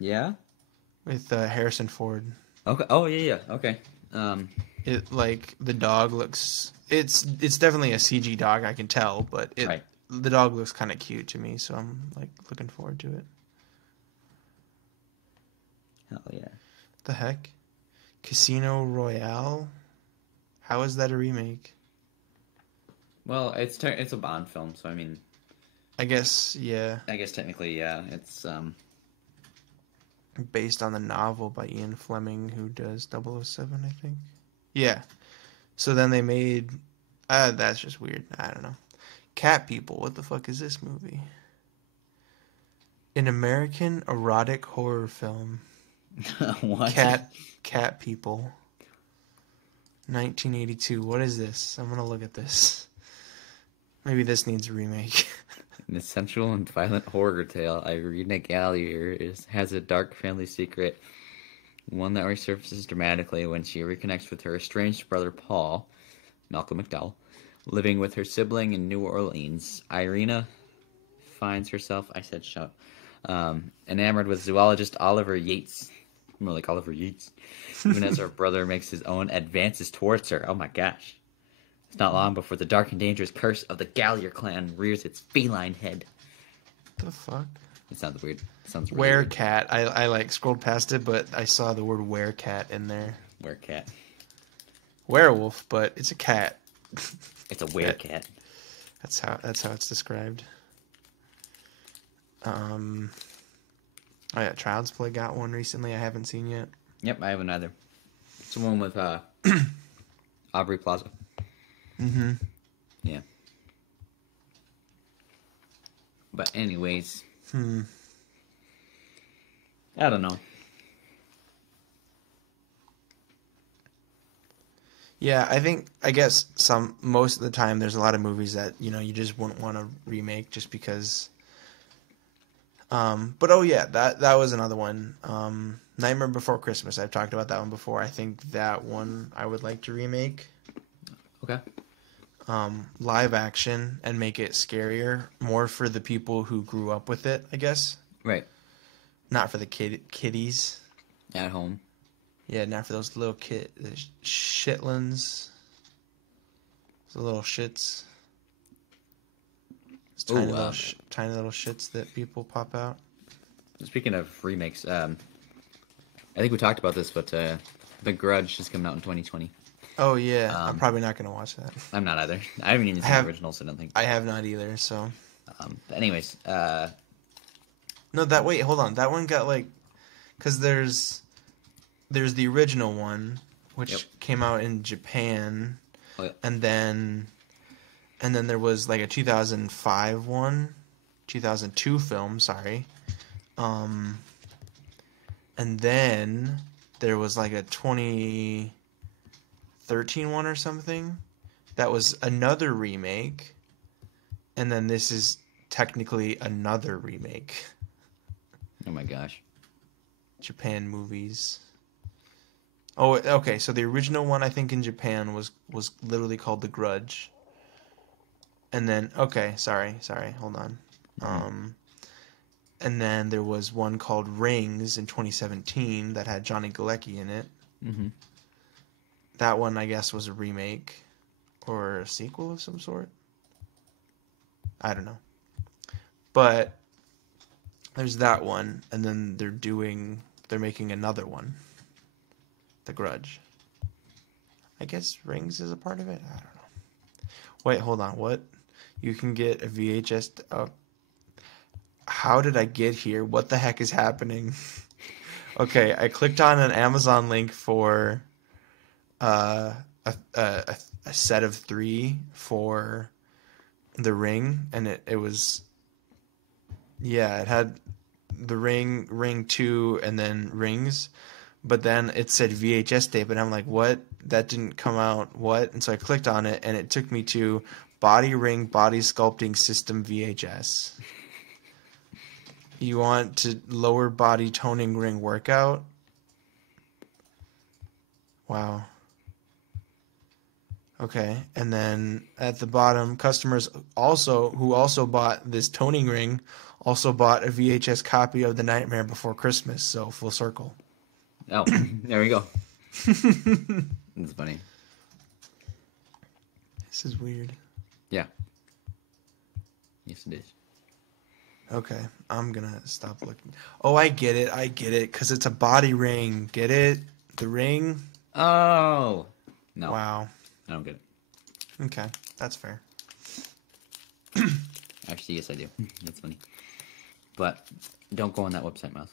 Yeah. with Harrison Ford. Okay. Oh yeah. Okay. It like the dog looks. It's definitely a CG dog. I can tell, but Right. the dog looks kind of cute to me, so I'm like looking forward to it. Hell yeah. The heck, Casino Royale? How is that a remake? Well, it's a Bond film, so I mean. I guess, yeah. I guess technically, yeah. It's Based on the novel by Ian Fleming, who does 007, I think. Yeah. So then they made... that's just weird. I don't know. Cat People. What the fuck is this movie? An American erotic horror film. what? Cat People. 1982. What is this? I'm gonna look at this. Maybe this needs a remake. An essential and violent horror tale, Irina Gallier has a dark family secret, one that resurfaces dramatically when she reconnects with her estranged brother Paul, Malcolm McDowell, living with her sibling in New Orleans. Irina finds herself, I said shut, enamored with zoologist Oliver Yates, more like Oliver Yates, even as her brother makes his own advances towards her. Oh my gosh. It's not long before the dark and dangerous curse of the Gallier clan rears its feline head. The fuck? It sounds weird. It sounds really weird. Werecat. I like scrolled past it, but I saw the word werecat in there. Werecat. Werewolf, but it's a cat. It's a werecat. That's how it's described. Oh yeah, Child's Play got one recently. I haven't seen yet. Yep, I haven't either. It's the one with Aubrey Plaza. Mm-hmm. Yeah. But anyways. Hmm. I don't know. Yeah, I guess most of the time there's a lot of movies that, you just wouldn't want to remake just because. But oh yeah, that was another one. Nightmare Before Christmas. I've talked about that one before. I think that one I would like to remake. Okay. Live action and make it scarier, more for the people who grew up with it, I guess. Right. Not for the kiddies. At home. Yeah, not for those little shitlins. The little shits. Those tiny little shits that people pop out. Speaking of remakes, I think we talked about this, but The Grudge is coming out in 2020. Oh yeah, I'm probably not gonna watch that. I'm not either. I haven't even seen the originals, I don't think. I have not either. So. But anyways, No, wait, hold on. That one got because there's the original one, which came out in Japan, and then there was a 2005 one, 2002 film. Sorry, and then there was a 2013 one or something that was another remake, and then this is technically another remake. Oh my gosh. Japan movies. Oh, okay. So the original one I think in Japan was literally called The Grudge. And then sorry, hold on. Mm-hmm. And then there was one called Rings in 2017 that had Johnny Galecki in it. Mm-hmm. That one I guess was a remake or a sequel of some sort. I don't know. But there's that one, and then they're making another one. The Grudge. I guess Rings is a part of it? I don't know. Wait, hold on. What? You can get a VHS... how did I get here? What the heck is happening? Okay, I clicked on an Amazon link for a set of 3 for The Ring, and it was... Yeah, it had The Ring 2, and then Rings, but then it said VHS tape, and I'm like, what? That didn't come out, what? And so I clicked on it, and it took me to Body Ring Body Sculpting System VHS. You want to lower body toning ring workout? Wow. Okay, and then at the bottom, customers who also bought this toning ring also bought a VHS copy of The Nightmare Before Christmas, so full circle. Oh, there we go. That's funny. This is weird. Yeah. Yes, it is. Okay, I'm gonna stop looking. Oh, I get it, because it's a body ring. Get it? The ring? Oh. No. Wow. I don't get it. Okay, that's fair. Actually, yes, I do. That's funny. But don't go on that website, Miles.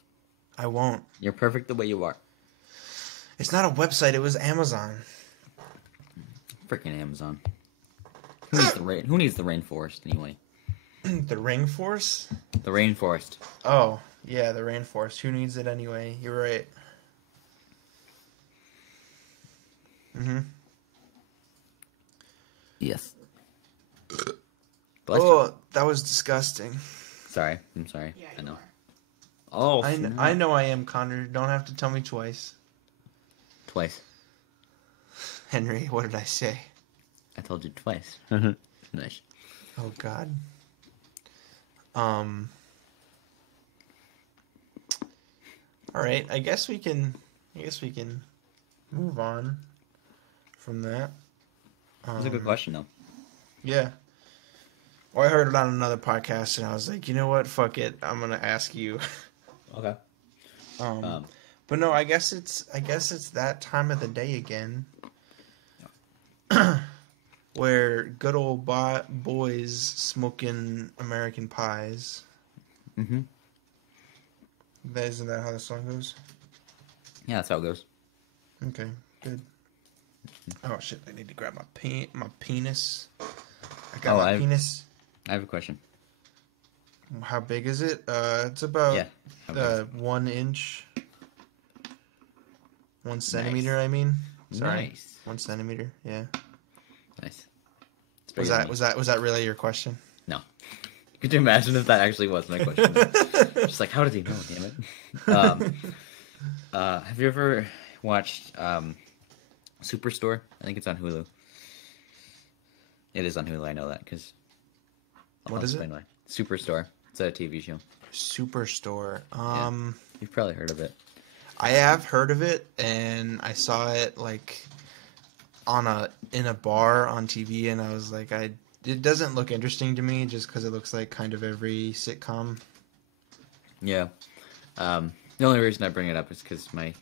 I won't. You're perfect the way you are. It's not a website. It was Amazon. Freaking Amazon. Who needs the rain? Who needs the rainforest anyway? The rainforest? The rainforest. Oh, yeah, the rainforest. Who needs it anyway? You're right. Mm-hmm. Yes. Bless you. Oh, that was disgusting. Sorry. I'm sorry. Yeah, I you know. are. Oh, I know I am, Connor. Don't have to tell me twice. Twice. Henry, what did I say? I told you twice. Nice. Oh, God. All right. I guess we can move on from that. That's a good question, though. Yeah. Well, I heard it on another podcast, and I was like, you know what? Fuck it. I'm gonna ask you. Okay. But no, I guess it's that time of the day again, where good old boys smoking American pies. Mm-hmm. Isn't that how the song goes? Yeah, that's how it goes. Okay, good. Oh shit! I need to grab my penis. I got my penis. I have a question. How big is it? It's about How big? 1 inch. 1 centimeter, I mean. Sorry. Nice. 1 centimeter, yeah. Nice. Was that really your question? No. Could you imagine if that actually was my question? Just like, how did he know? Damn it. Have you ever watched Superstore? I think it's on Hulu. It is on Hulu. I know that because. What is it? Why. Superstore. It's a TV show. Superstore. You've probably heard of it. I have heard of it, and I saw it like in a bar on TV, and I was like, it doesn't look interesting to me just because it looks like kind of every sitcom. Yeah. The only reason I bring it up is because my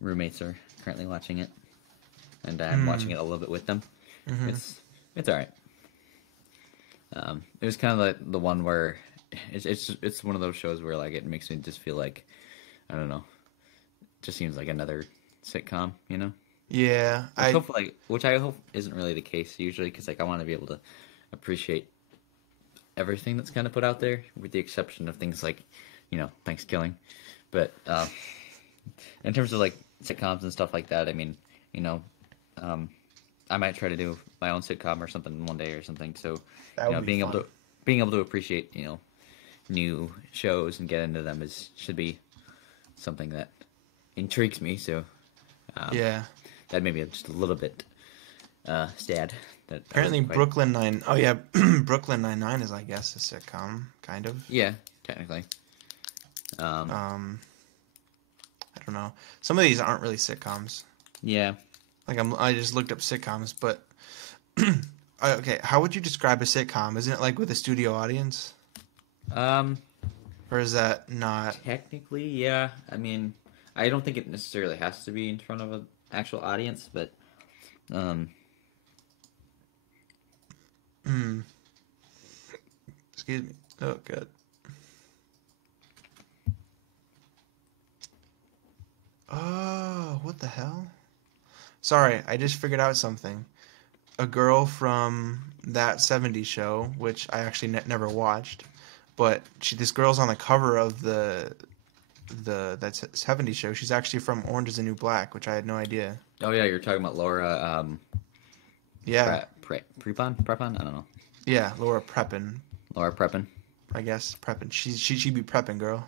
roommates are currently watching it, and I'm watching it a little bit with them. Mm-hmm. It's all right. It was kind of like the one where it's one of those shows where like it makes me just feel like I don't know, it just seems like another sitcom, you know? Yeah, which I hope isn't really the case usually, because like I want to be able to appreciate everything that's kind of put out there, with the exception of things like, you know, Thanksgiving. But in terms of like sitcoms and stuff like that, I mean, you know, I might try to do my own sitcom or something one day or something. So, you know, being able to appreciate, you know, new shows and get into them should be something that intrigues me. So, yeah, that made me just a little bit sad. That apparently Brooklyn Nine. Oh yeah, Brooklyn Nine-Nine is, I guess, a sitcom, kind of. Yeah, technically. I don't know. Some of these aren't really sitcoms. Yeah. Like I just looked up sitcoms, but okay, how would you describe a sitcom? Isn't it like with a studio audience? Or is that not? Technically, yeah. I mean, I don't think it necessarily has to be in front of an actual audience, but Excuse me. Oh, good. Oh, what the hell? Sorry, I just figured out something. A girl from That 70s Show, which I actually never watched, but this girl's on the cover of that 70s Show. She's actually from Orange Is the New Black, which I had no idea. Oh yeah, you're talking about Laura. Yeah. Prepon? I don't know. Yeah, Laura Prepon. Laura Prepon. I guess Prepon. She'd be prepping, girl.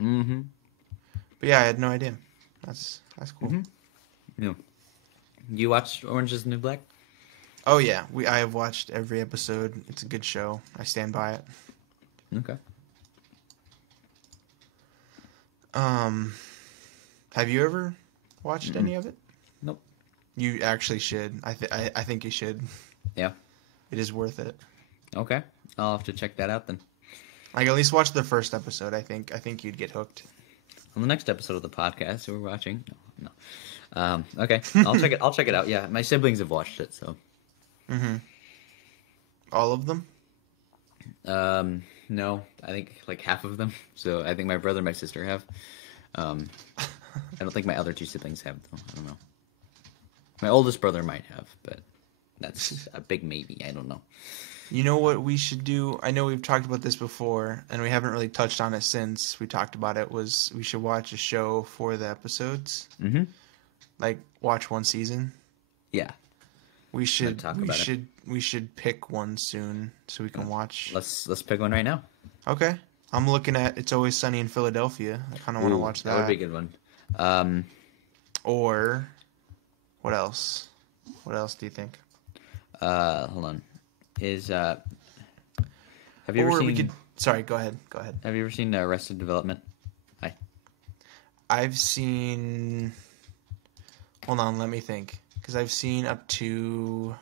Mm-hmm. But yeah, I had no idea. That's cool. Mm-hmm. Yeah. You watched Orange Is the New Black? Oh yeah, I have watched every episode. It's a good show. I stand by it. Okay. Have you ever watched any of it? Nope. You actually should. I think you should. Yeah. It is worth it. Okay. I'll have to check that out then. Like at least watch the first episode. I think you'd get hooked. On the next episode of the podcast we're watching. No. Okay. I'll check it out. Yeah, my siblings have watched it, so. Mm-hmm. All of them? No, I think like half of them. So I think my brother and my sister have. I don't think my other two siblings have though. I don't know. My oldest brother might have, but that's a big maybe. I don't know. You know what we should do? I know we've talked about this before, and we haven't really touched on it since we talked about it. Was we should watch a show for the episodes, Mm-hmm. like watch one season. Yeah. We should talk we about it. should we should pick one soon so we can watch. Let's pick one right now. Okay, I'm looking at It's Always Sunny in Philadelphia. I kind of want to Ooh, watch that would be a good one. Or what else? What else do you think? Hold on. Have you ever Or seen? we could. Sorry, go ahead. Go ahead. Have you ever seen Arrested Development? Hi. I've seen. Hold on, let me think. Because I've seen up to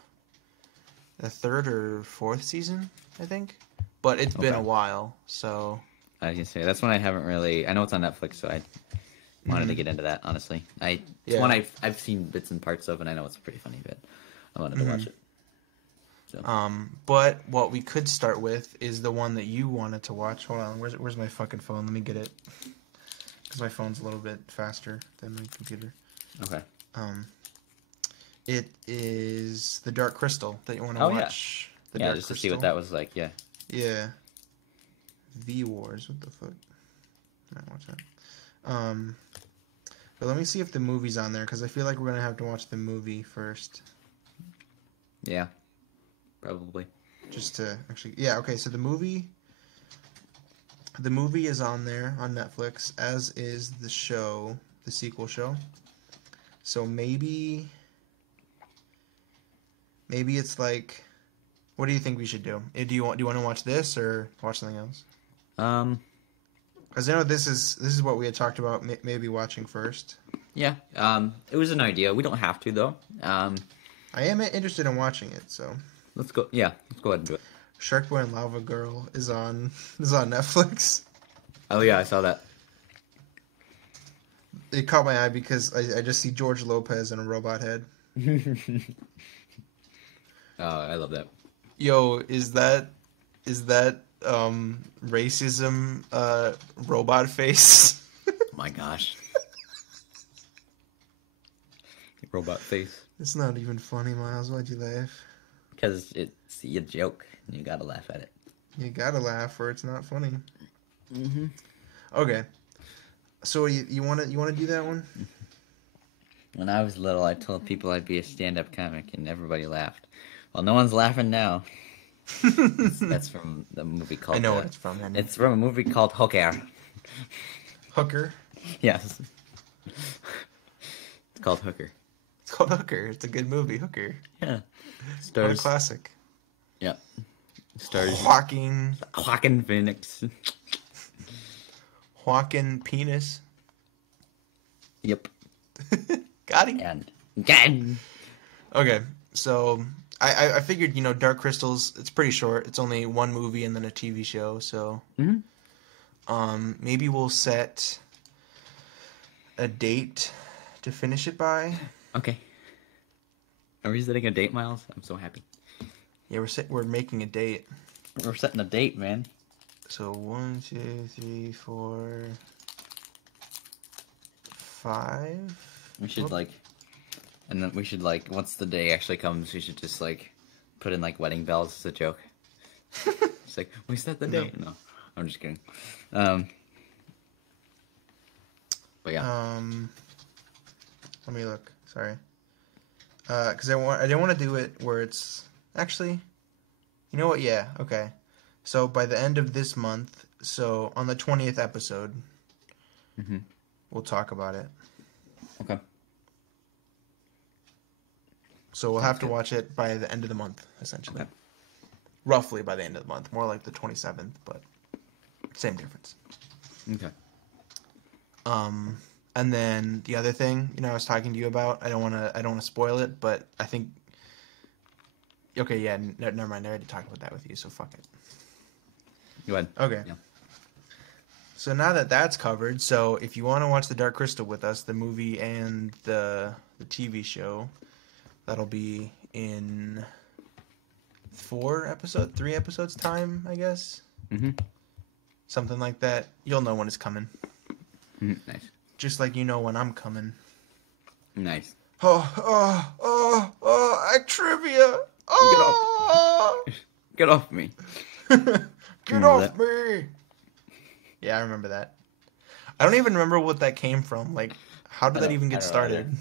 the third or fourth season, I think. But it's been Okay. a while, so. I was gonna say that's one I haven't really. I know it's on Netflix, so I wanted to get into that. Honestly, it's one I've seen bits and parts of, and I know it's pretty funny, but I wanted to watch it. So. But what we could start with is the one that you wanted to watch. Hold on, where's my fucking phone? Let me get it. Because my phone's a little bit faster than my computer. Okay. It is The Dark Crystal that you want to Oh, watch. The Yeah, Dark just Crystal. to see what that was like. Yeah. Yeah. V-Wars, what the fuck? I might watch that. But let me see if the movie's on there, because I feel like we're going to have to watch the movie first. Yeah. Probably. Just to actually... Yeah, okay, so the movie is on there on Netflix, as is the show, the sequel show. So maybe it's like... What do you think we should do? Do you want to watch this or watch something else? Because I know this is what we had talked about maybe watching first. Yeah. It was an idea. We don't have to though. I am interested in watching it, so... Let's go. Yeah, let's go ahead and do it. Shark Boy and Lava Girl is on Netflix. Oh yeah, I saw that. It caught my eye because I just see George Lopez in a robot head. Oh, I love that. Yo, is that racism robot face? Oh my gosh. Robot face. It's not even funny, Miles. Why'd you laugh? Because it's a joke. And you gotta laugh at it. You gotta laugh or it's not funny. Mm-hmm. Okay. So you wanna do that one? When I was little, I told people I'd be a stand-up comic, and everybody laughed. Well, no one's laughing now. That's from the movie called... I know what it's from. It's from a movie called Hooker. Hooker. Yes. It's called Hooker. It's called Hooker. It's a good movie, Hooker. Yeah. What a Stars... classic. Yeah. Stars... Joaquin Phoenix. Penis. Yep. Got him. And... Again! Okay, so I figured, Dark Crystals, it's pretty short. It's only one movie and then a TV show, so maybe we'll set a date to finish it by. Okay. Are we setting a date, Miles? I'm so happy. Yeah, we're making a date. We're setting a date, man. So 1, 2, 3, 4, 5. We should and then we should once the day actually comes, we should just put in wedding bells as a joke. It's like we set the date. No, I'm just kidding. But yeah. Let me look. Sorry. Because I didn't want to do it where it's actually. You know what? Yeah. Okay. So by the end of this month, so on the 20th episode, we'll talk about it. Okay. So we'll have to watch it by the end of the month, essentially. Okay. Roughly by the end of the month. More like the 27th, but same difference. Okay. And then the other thing, I was talking to you about, I don't want to spoil it, but I think... Okay, yeah, never mind. I already talked about that with you, so fuck it. Go ahead. Okay. Yeah. So now that that's covered, so if you want to watch The Dark Crystal with us, the movie and the TV show, that'll be in 3 episodes time, I guess. Mm-hmm. Something like that. You'll know when it's coming. Nice. Just like you know when I'm coming. Nice. Actrivia! Get off. Oh! Get off me. Get off me! Yeah, I remember that. I don't even remember what that came from. Like, how did that even get started?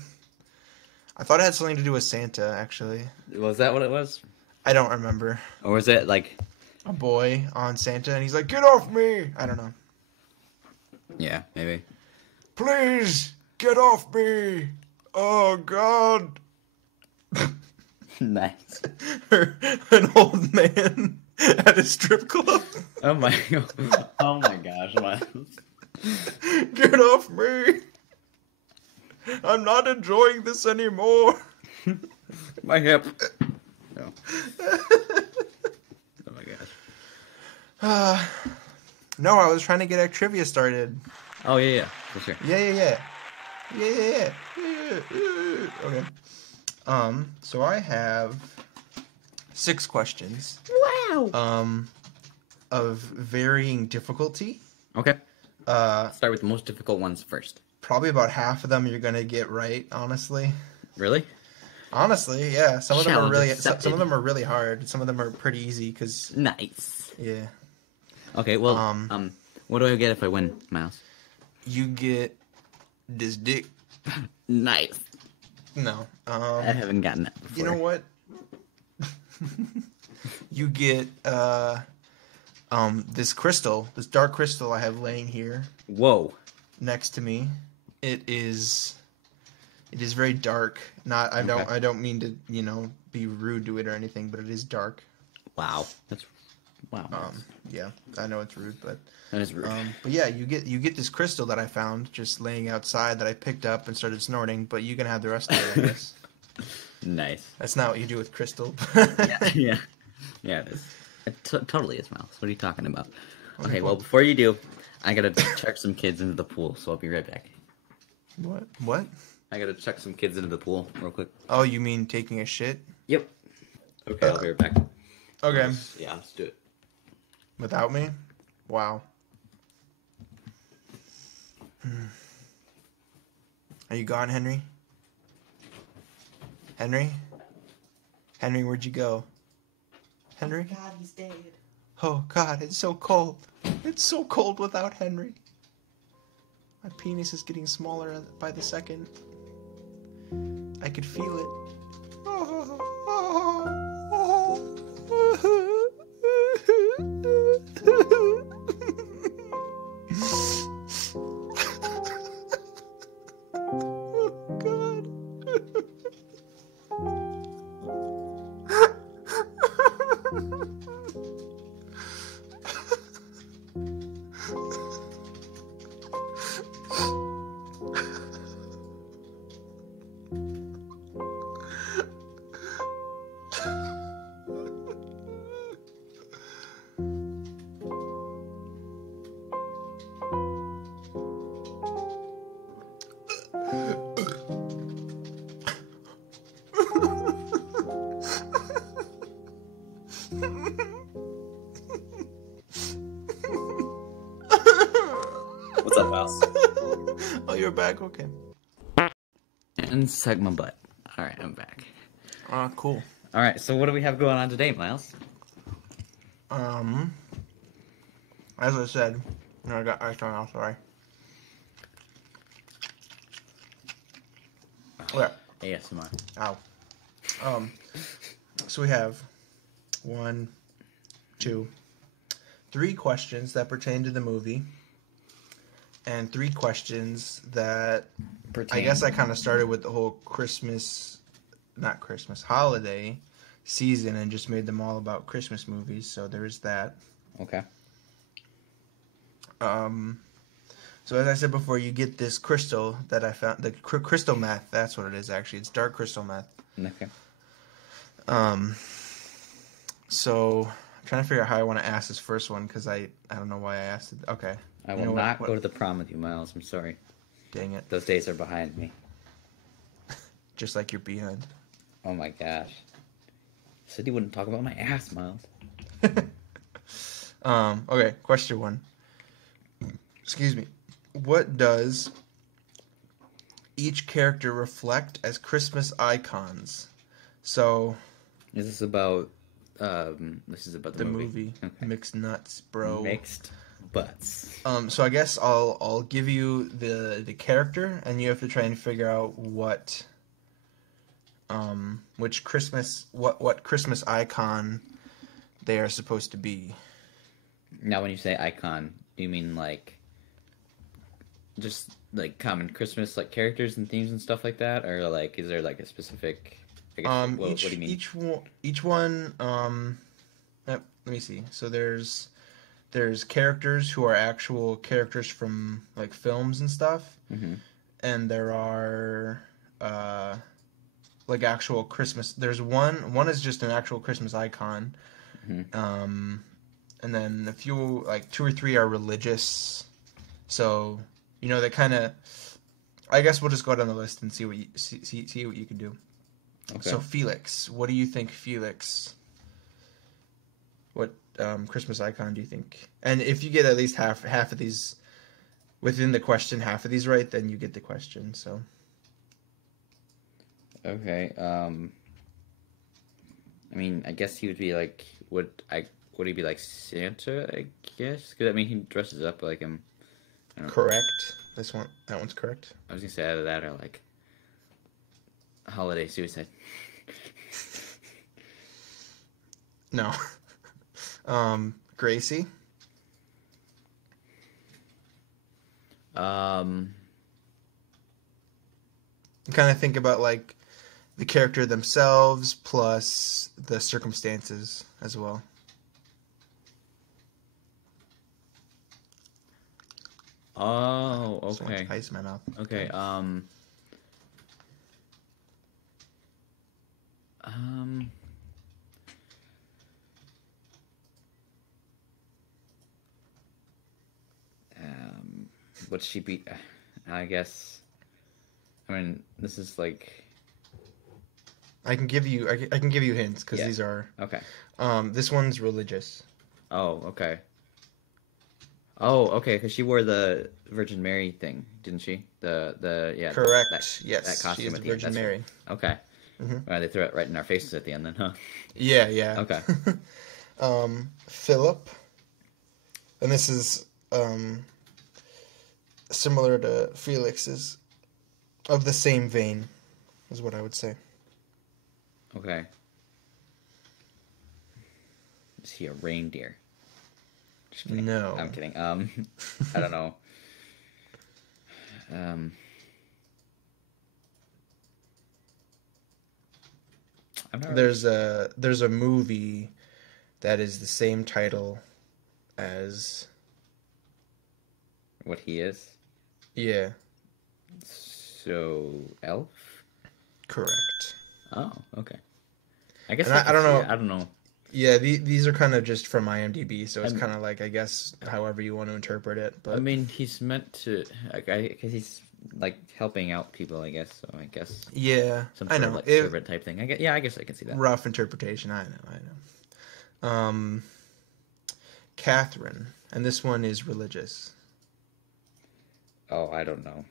I thought it had something to do with Santa, actually. Was that what it was? I don't remember. Or was it like... A boy on Santa, and he's like, get off me! I don't know. Yeah, maybe. Please, get off me! Oh, God! Nice. An old man at a strip club. Oh my gosh, Miles. Get off me! I'm not enjoying this anymore. My hip. No. Oh my gosh. No, I was trying to get Actrivia started. Oh yeah, for sure. Yeah. Okay. So I have 6 questions. Wow. Of varying difficulty. Okay. Start with the most difficult ones first. Probably about half of them you're gonna get right, honestly. Really? Honestly, yeah. Some of them Challenge are really accepted. some of them are really hard. Some of them are pretty easy because Nice. yeah. Okay, well, what do I get if I win, Miles? You get this dick. Nice. No. I haven't gotten that before. You know what? You get this crystal, this dark crystal I have laying here Whoa. next to me. It is very dark. I don't mean to, be rude to it or anything, but it is dark. Wow. That's wow. Yeah, I know it's rude, but That is rude. but yeah, you get this crystal that I found just laying outside that I picked up and started snorting, but you can have the rest of it, I guess. Nice. That's not what you do with crystal. Yeah. Yeah, it is. It totally is, Miles. What are you talking about? Okay, well, before you do, I gotta check some kids into the pool, so I'll be right back. What? I gotta check some kids into the pool real quick. Oh, you mean taking a shit? Yep. Okay, I'll be right back. Okay. Yeah, let's do it. Without me? Wow. Are you gone, Henry? Henry? Henry, where'd you go? Henry? God, he's dead. Oh, God, it's so cold. It's so cold without Henry. My penis is getting smaller by the second. I could feel it. Oh, God. What's up, Miles? Oh, you're back? Okay. And suck my butt. Alright, I'm back. Cool. Alright, so what do we have going on today, Miles? As I said, I got ice on now, sorry. Yeah. ASMR. Ow. So we have 1, 2, 3 questions that pertain to the movie, and 3 questions that I guess I kind of started with the whole holiday season and just made them all about Christmas movies. So there's that. Okay. So as I said before, you get this crystal that I found, the crystal meth. That's what it is, actually. It's dark crystal meth. Okay. So I'm trying to figure out how I want to ask this first one because I don't know why I asked it. Okay. I will not go to the prom with you, Miles. I'm sorry. Dang it. Those days are behind me. Just like you're behind. Oh my gosh. Said he wouldn't talk about my ass, Miles. Okay, question 1. Excuse me. What does each character reflect as Christmas icons? So, Is this about? This is about the the movie Okay. Mixed Nuts, bro. Mixed butts. So I guess I'll give you the character, and you have to try and figure out which what Christmas icon they are supposed to be. Now, when you say icon, do you mean like just like common Christmas like characters and themes and stuff like that, or like is there like a specific? I guess, what do you mean? Each one. Let me see. So there's characters who are actual characters from like films and stuff, Mm-hmm. and there are like actual Christmas. There's one is just an actual Christmas icon, Mm-hmm. and then a few like 2 or 3 are religious. So they kind of. I guess we'll just go down the list and see what you can do. Okay. So Felix, what do you think, Felix? What Christmas icon do you think? And if you get at least half of these within the question, half of these right, then you get the question. So Okay. I mean, I guess he would be like, would he be like Santa? I guess because I mean he dresses up like him. correct. That one's correct. I was gonna say either that or like holiday suicide. No. Gracie. Um. Kind of think about like the character themselves plus the circumstances as well. Oh, So much okay. ice in my mouth. Okay. Um. Would she be? I guess. I mean, this is like. I can give you hints because Yeah. these are. Okay. This one's religious. Oh, okay. Oh, okay. Because she wore the Virgin Mary thing, didn't she? Yeah. Correct. Yes. That costume She is at the the end. Virgin That's Mary. right. Okay. Mhm. They threw it right in our faces at the end, then, huh? Yeah. Yeah. Okay. Philip, and this is similar to Felix's, of the same vein, is what I would say. Okay. Is he a reindeer? Just kidding. No. I'm kidding. I don't know. I'm not really... There's a movie that is the same title as. What he is? Yeah. So, Elf? Correct. Oh, okay. I guess And I don't know. I don't know. Yeah, these are kind of just from IMDb, so it's kind of like, I guess, however you want to interpret it. But I mean, he's meant to, because he's like helping out people, I guess. So I guess yeah, some I sort know. of like servant type thing. I guess I can see that. Rough interpretation. I know. Catherine, and this one is religious. Oh, I don't know.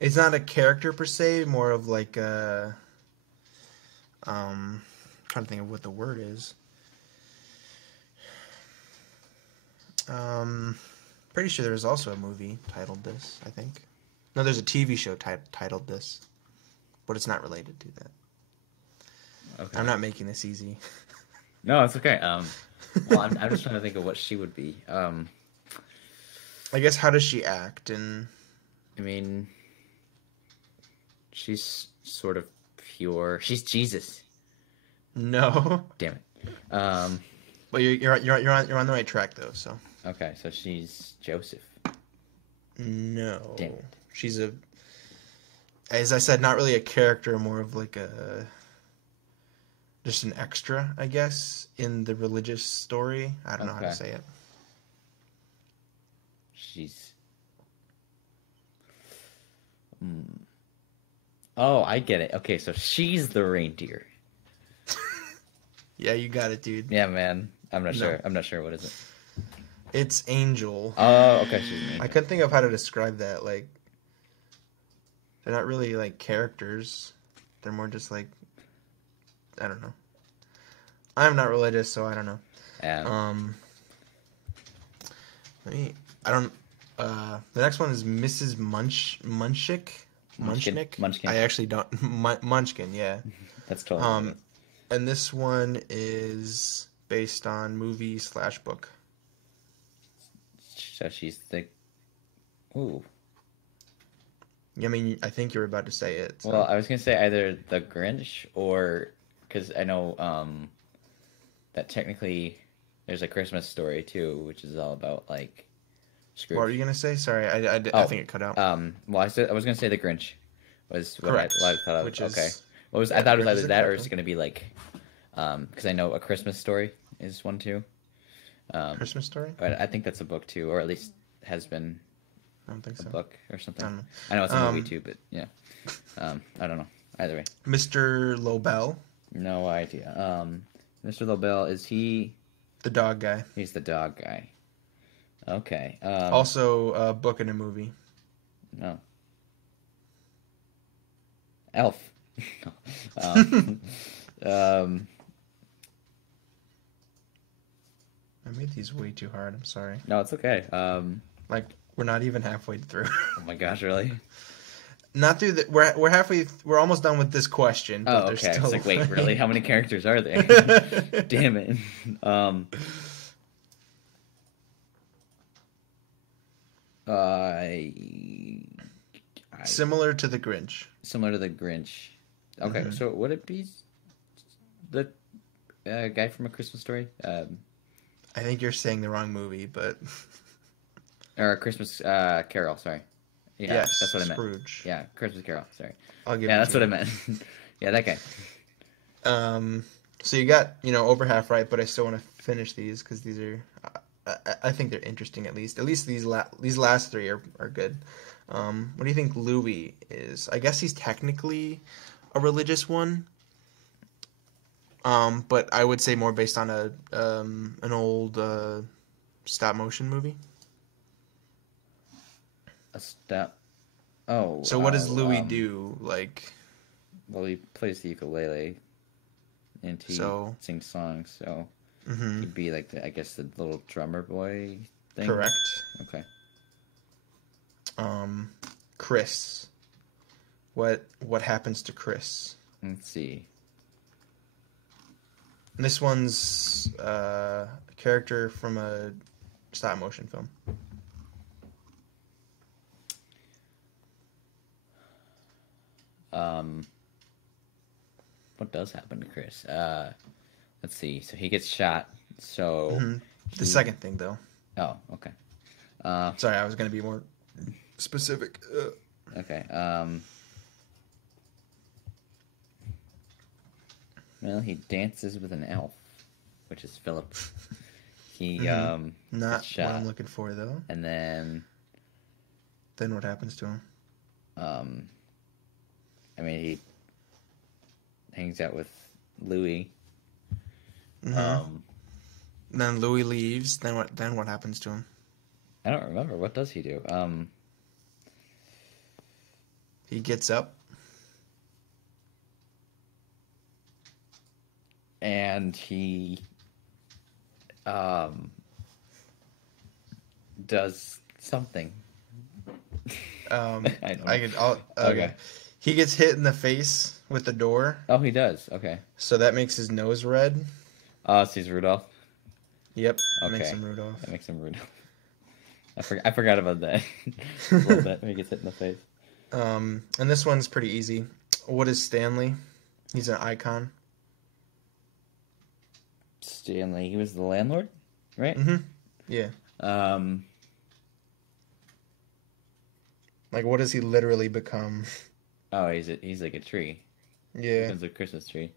It's not a character per se, more of like a. Trying to think of what the word is. Pretty sure there's also a movie titled this, I think. No, there's a TV show titled this, but it's not related to that. Okay. I'm not making this easy. No, it's okay. Well, I'm just trying to think of what she would be. I guess, how does she act? And I mean, she's sort of pure. She's Jesus. no, Damn it. but you're on the right track though. So Okay, so she's Joseph. no, Damn. She's as I said, not really a character, more of like just an extra, I guess, in the religious story. I don't know how to Okay. say it. She's. Oh, I get it. Okay, so she's the reindeer. Yeah, you got it, dude. Yeah, man. I'm not No. sure. I'm not sure. What is it? It's Angel. Oh, okay. She's an I angel. couldn't think of how to describe that. Like, they're not really like characters. They're more just like, I don't know. I'm not religious, so I don't know. Yeah. Let me. I don't. The next one is Mrs. Munchnick. Munchkin. I actually don't. Munchkin. Yeah. That's totally. And this one is based on movie/book. So she's the. Ooh. I mean, I think you're about to say it. So. Well, I was gonna say either the Grinch or because I know that technically there's a Christmas story too, which is all about like Scrooge. What were you gonna say? Sorry, I think it cut out. Well, I was gonna say the Grinch was what Correct. I thought of. Which Okay. is, What was yeah, I thought it was Grinch either is a that or correct it's gonna be like because I know A Christmas Story is one too. Christmas Story? But I think that's a book too, or at least has been I don't think a so. book or something. I don't know. I know it's a movie too, but yeah. I don't know. Either way. Mr. Lobel, No idea. Mr. Lobel, is he? the dog guy. He's the dog guy. Okay. Also a book and a movie. No. Elf. um, I made these way too hard. I'm sorry. no, it's okay. Like, we're not even halfway through. Oh my gosh, really? Not through the. We're halfway. We're almost done with this question. But Oh, there's okay. Still, It's like, wait, really? How many characters are there? Damn it. I Similar to the Grinch. similar to the Grinch. Okay, Mhm. so would it be the guy from A Christmas Story? I think you're saying the wrong movie, but Or A Christmas Carol, sorry. Yeah, yes, that's what I meant. Scrooge. Yeah, Christmas Carol, sorry. I'll give. Yeah, it that's to what I you. meant. Yeah, that guy. So you got over half right, but I still want to finish these because these are. I think they're interesting at least. At least these last three are good. What do you think Louis is? I guess he's technically a religious one. But I would say more based on an old stop motion movie. A step. Oh. So what does Louis do? Like, Well, he plays the ukulele, and he sings songs. So mhm. he'd be like I guess the little drummer boy thing. Correct. Okay. Chris. What happens to Chris? Let's see. And this one's a character from a stop motion film. What does happen to Chris? Let's see. So he gets shot. So Mhm. The second thing, though. Oh, okay. Sorry, I was going to be more specific. Okay. Well, he dances with an elf, which is Philip. He Not gets what shot, I'm looking for, though. and then Then what happens to him? I mean he hangs out with Louis. Mhm. Then Louis leaves. Then what happens to him? I don't remember. What does he do? He gets up. And he does something. I don't Okay. He gets hit in the face with the door, Oh, he does. Okay. so that makes his nose red. Oh, so he's Rudolph. Yep, Okay. makes him Rudolph. That makes him Rudolph. I forgot about that a little bit when he gets hit in the face. And this one's pretty easy. What is Stanley? He's an icon. Stanley. He was the landlord, right? Mm-hmm. Yeah. Like, what does he literally become? Oh, he's like a tree. Yeah. He's a Christmas tree,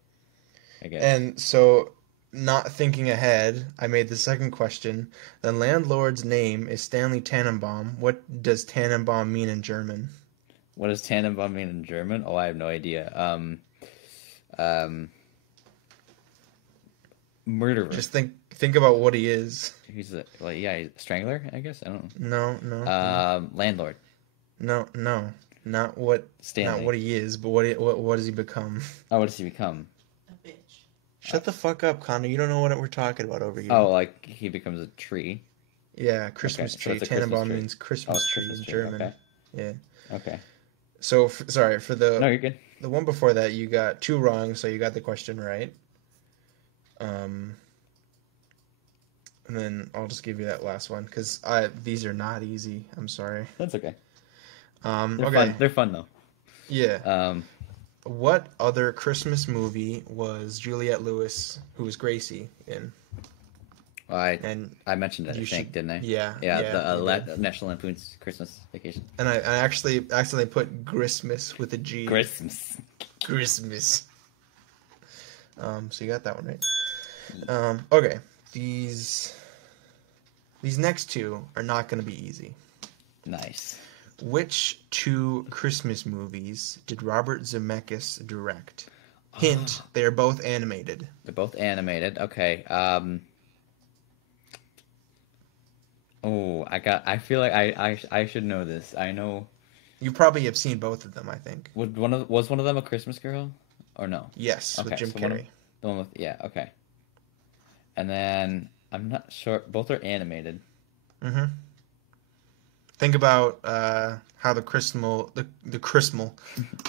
I guess. And so, not thinking ahead, I made the second question. The landlord's name is Stanley Tannenbaum. What does Tannenbaum mean in German? What does Tannenbaum mean in German? Oh, I have no idea. Murderer. Just think about what he is. He's a he's a strangler, I guess. I don't No, no, know. Landlord. no. Not Stanley. what he is, but what does he become? Oh, what does he become? A bitch. Shut the fuck up, Connor. You don't know what we're talking about over here. Oh, like he becomes a tree. Yeah, Christmas Okay, so tree. it's a Christmas Tannenbaum tree. means Oh, Christmas it's tree Christmas in tree. German. Okay. Yeah. Okay. So, sorry, for No, you're good. the one before that, you got 2 wrong, so you got the question right. And then I'll just give you that last one, because these are not easy. I'm sorry. That's okay. Okay. Fun. They're fun though. Yeah. What other Christmas movie was Juliette Lewis, who was Gracie, in? I mentioned it, you I think, should- didn't I? Yeah. Yeah, you did. National Lampoon's Christmas Vacation. And I actually accidentally put Christmas with a G. Christmas. Christmas. So you got that one right. Okay. These next 2 are not going to be easy. Nice. Which 2 Christmas movies did Robert Zemeckis direct? Hint, they are both animated. They're both animated. Okay. Oh, I feel like I should know this. I know. You probably have seen both of them, I think. Was one of them a Christmas Carol, or no? Yes, with Jim so Carrey. the one with okay. And then I'm not sure. Both are animated. Mm-hmm. Think about how the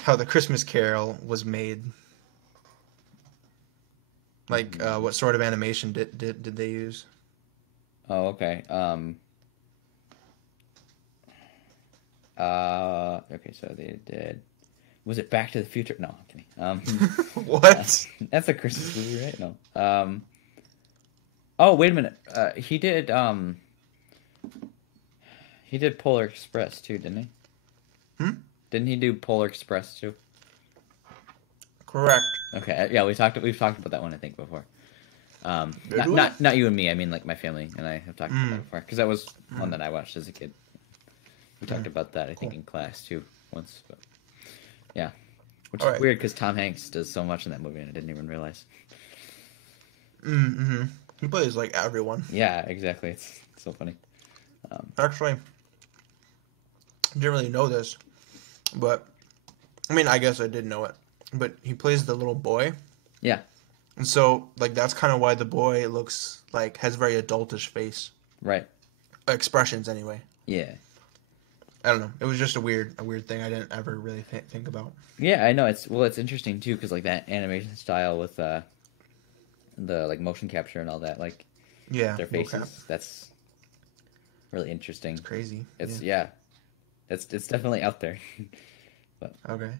how the Christmas Carol was made. Like, what sort of animation did they use? Oh, okay. Okay, so they did. Was it Back to the Future? No, I'm kidding. What? That's a Christmas movie, right? No. Oh, wait a minute. He did Polar Express too, didn't he? Didn't he do Polar Express too? Correct. Okay. Yeah, we've talked about that one, I think, before. Not you and me. I mean, like my family and I have talked about that before, because that was one that I watched as a kid. We talked about that, I think, in class too once. But yeah, which is weird because Tom Hanks does so much in that movie, and I didn't even realize. Mm-hmm. He plays like everyone. Yeah, exactly. It's so funny. Actually, I didn't really know this, but I mean, I guess I did know it. But he plays the little boy. Yeah. And so, like, that's kind of why the boy looks like has a very adultish face. Right. Expressions, anyway. Yeah. I don't know. It was just a weird thing I didn't ever really think about. Yeah, I know. It's interesting too, because like that animation style with the like motion capture and all that, like Yeah, their faces. That's really interesting. It's crazy. It's it's definitely out there. But okay,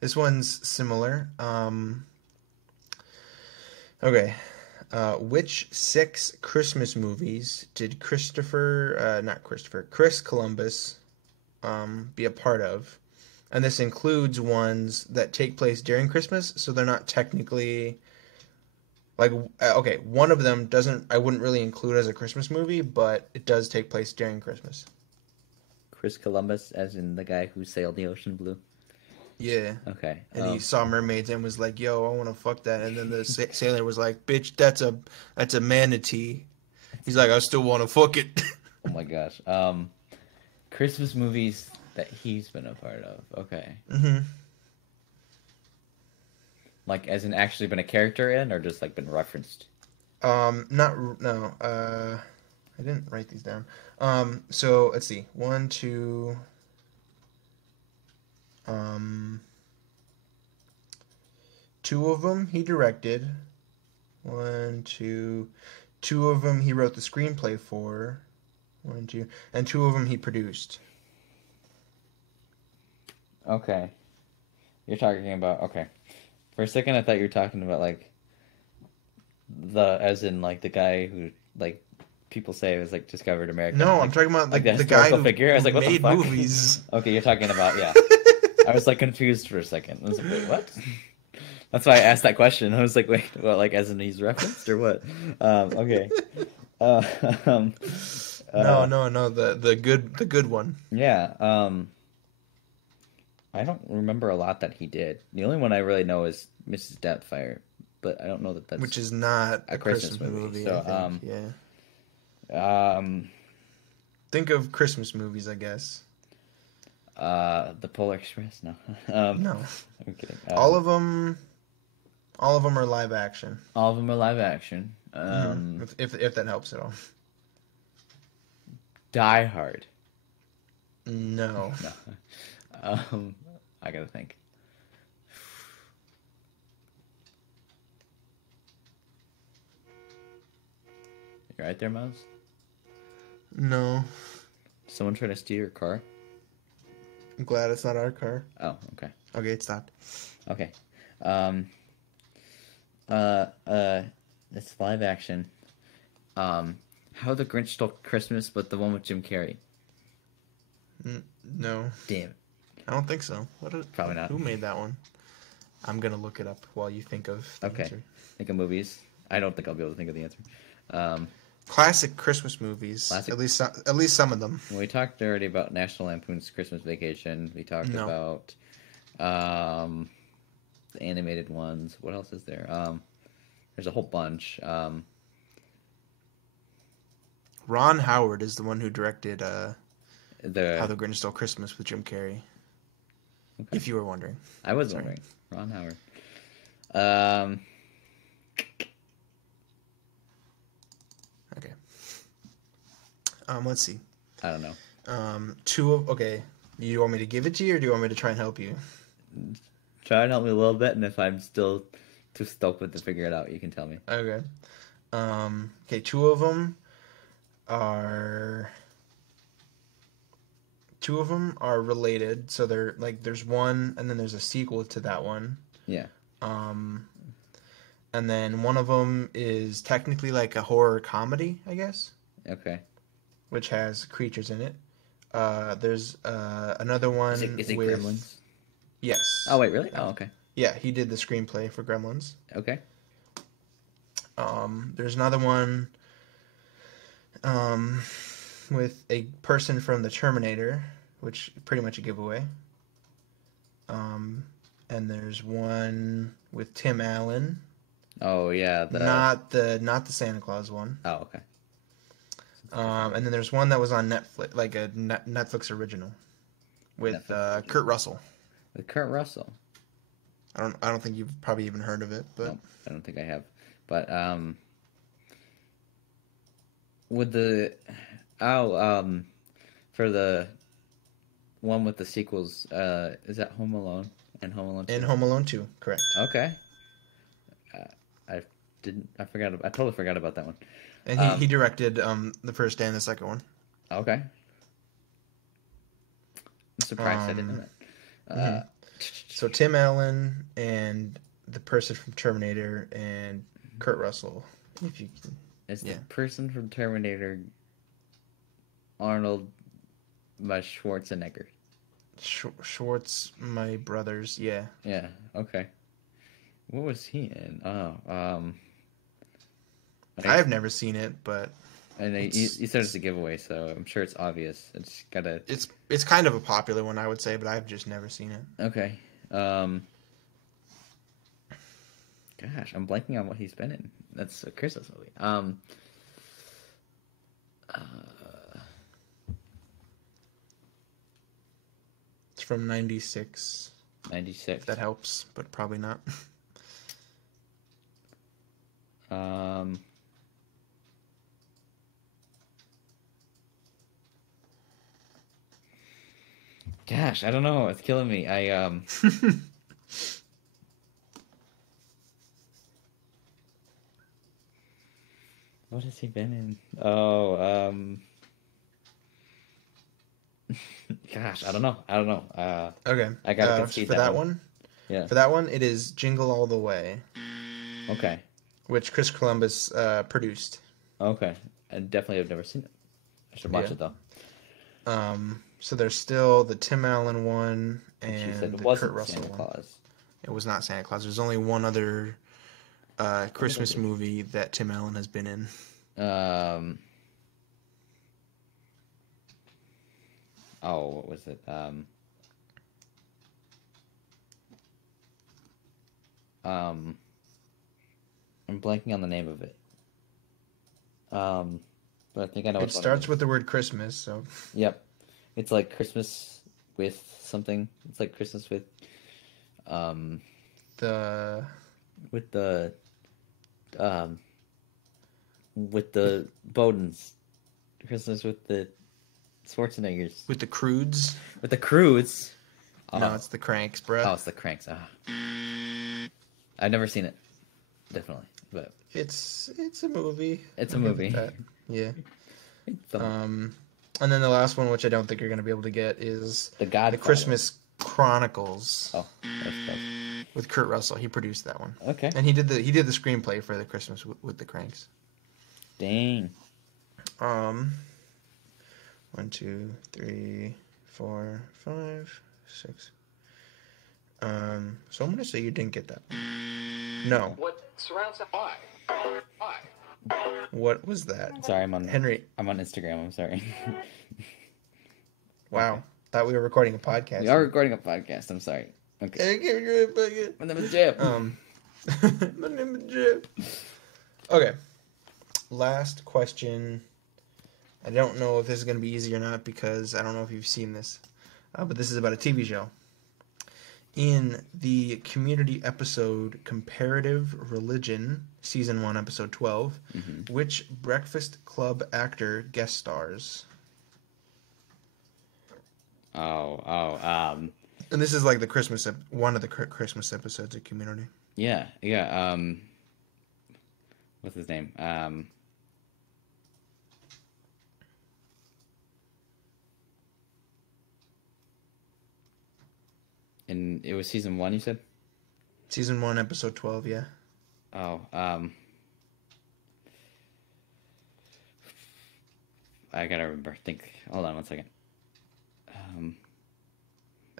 this one's similar. Okay, which 6 Christmas movies did Chris Columbus be a part of? And this includes ones that take place during Christmas, so they're not technically like okay, one of them I wouldn't really include as a Christmas movie, but it does take place during Christmas. Chris Columbus, as in the guy who sailed the ocean blue. Yeah. Okay. And he saw mermaids and was like, "Yo, I want to fuck that." And then the sailor was like, "Bitch, that's a manatee." He's like, "I still want to fuck it." Oh my gosh. Christmas movies that he's been a part of. Okay. Mm-hmm. Like, as in actually been a character in, or just like been referenced? No. I didn't write these down. So let's see. 1, 2. 2 of them he directed. 1, 2. 2 of them he wrote the screenplay for. 1, 2, and 2 of them he produced. Okay. You're talking about, okay. For a second, I thought you were talking about, like, as in, like, the guy who, like, people say was, like, discovered America. No, like, I'm talking about, like the guy who figure. I was like, what the made fuck? movies. Okay, you're talking about, yeah. I was, like, confused for a second. I was like, wait, what? That's why I asked that question. I was like, wait, what, like, as in he's referenced, or what? Okay. No, the good one. Yeah, I don't remember a lot that he did. The only one I really know is Mrs. Doubtfire. but I don't know that that's Which is not a a Christmas Christmas movie. movie, So, I think. Yeah. um, Think of Christmas movies, I guess. The Polar Express. No, No. I'm kidding. All of them are live action. All of them are live action. If that helps at all. Die Hard. No. No. I gotta think. You right there, Mouse? No. Someone trying to steal your car? I'm glad it's not our car. Oh, okay. Okay, it stopped. Okay. It's live action. How the Grinch Stole Christmas, but the one with Jim Carrey. No. Damn it. I don't think so. Probably not. Who made that one? I'm gonna look it up while you think of the Okay. answer. Think of movies. I don't think I'll be able to think of the answer. Classic Christmas movies. Classic. At least some of them. We talked already about National Lampoon's Christmas Vacation. We talked No. about the animated ones. What else is there? There's a whole bunch. Ron Howard is the one who directed How The the Grinch Stole Christmas with Jim Carrey. Okay. If you were wondering. I was Sorry. wondering. Ron Howard. Okay. Let's see. I don't know. Okay. Do you want me to give it to you, or do you want me to try and help you? Try and help me a little bit, and if I'm still too stupid to figure it out, you can tell me. Okay. Okay, two of them are related. So they're like, there's one, and then there's a sequel to that one. Yeah. And then one of them is technically like a horror comedy, I guess, Okay. which has creatures in it. There's another one Is it with Gremlins? Yes. Oh wait, really? Oh, okay. Yeah, he did the screenplay for Gremlins. Okay. There's another one with a person from the Terminator, which is pretty much a giveaway. And there's one with Tim Allen. Oh yeah. Not the Santa Claus one. Oh okay. And then there's one that was on Netflix, like a Netflix original, with Kurt Russell. With Kurt Russell. I don't think you've probably even heard of it, but Nope, I don't think I have. But with the for the one with the sequels, is that Home Alone and Home Alone 2? and Home Alone 2, correct. Okay. I totally forgot about that one. And he directed the first and the second one. Okay. I'm surprised I didn't know that. So Tim Allen and the person from Terminator and Kurt Russell, if you can. Is yeah. the person from Terminator Arnold Schwarzenegger? Schwartz, my brothers, yeah. Yeah. Okay. What was he in? I've never seen it, but And you said it's a giveaway, so I'm sure it's obvious. It's gotta. it's kind of a popular one, I would say, but I've just never seen it. Okay. Gosh, I'm blanking on what he's been in. That's a Christmas movie. It's from 96. 96. If that helps, but probably not. Gosh, I don't know. It's killing me. What has he been in? Oh, gosh, I don't know. Okay. I gotta concede for that one. one. Yeah. For that one, it is Jingle All the Way, Okay. which Chris Columbus produced. Okay. I definitely have never seen it. I should watch Yeah. it though. So there's still the Tim Allen one She and said it the wasn't Kurt Russell Santa one. Claus. It was not Santa Claus. There's only one other Christmas movie that Tim Allen has been in. Oh, what was it? I'm blanking on the name of it. But I think I know It which one starts is. with the word Christmas, so Yep. It's like Christmas with something. It's like Christmas um, the with the, um, with the Bowdens. Christmas with the Schwarzeneggers. with the Crudes. With the Crudes. No, it's the Cranks, bruh. Oh, it's the Cranks. I've never seen it. Definitely. But It's a movie. it's a I'll give it movie. that. Yeah. It's And then the last one, which I don't think you're gonna be able to get, is The Godfather. the Christmas Chronicles Oh, that's with Kurt Russell. He produced that one, okay. and he did the screenplay for the Christmas with the Cranks. Dang. 1, 2, 3, 4, 5, 6. So I'm gonna say you didn't get that. No. What surrounds that? Why? What was that? Sorry, I'm on Henry. I'm on Instagram. I'm sorry. Wow. Thought we were recording a podcast. We are recording a podcast. I'm sorry. Okay. My name is Jeff. My name is Jeff. Okay. Last question. I don't know if this is going to be easy or not because I don't know if you've seen this. But this is about a TV show. In the Community episode Comparative Religion, Season 1, Episode 12, which Breakfast Club actor guest stars? And And this is like the Christmas, one of the Christmas episodes of Community. yeah. What's his name? And it was season 1, you said? Season 1, Episode 12, yeah. Oh, I gotta remember. Hold on one second.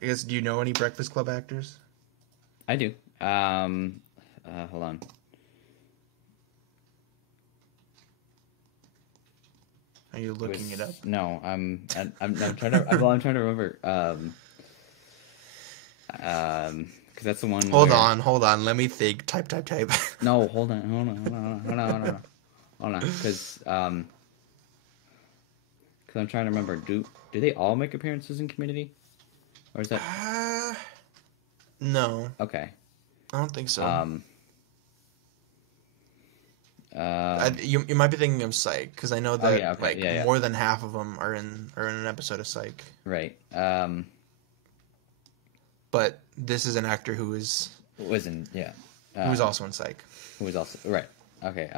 I guess, do you know any Breakfast Club actors? I do. Hold on. Are you looking it up? No, I'm trying to. I'm trying to remember. Because that's the one. Hold on. Let me think. Type. No, hold on. Because I'm trying to remember. Do they all make appearances in Community, or is that? No, Okay. I don't think so. You might be thinking of Psych because I know that more than half of them are in an episode of Psych. Right. But this is an actor who is Was in yeah. who was also in Psych. Who was also right. Okay.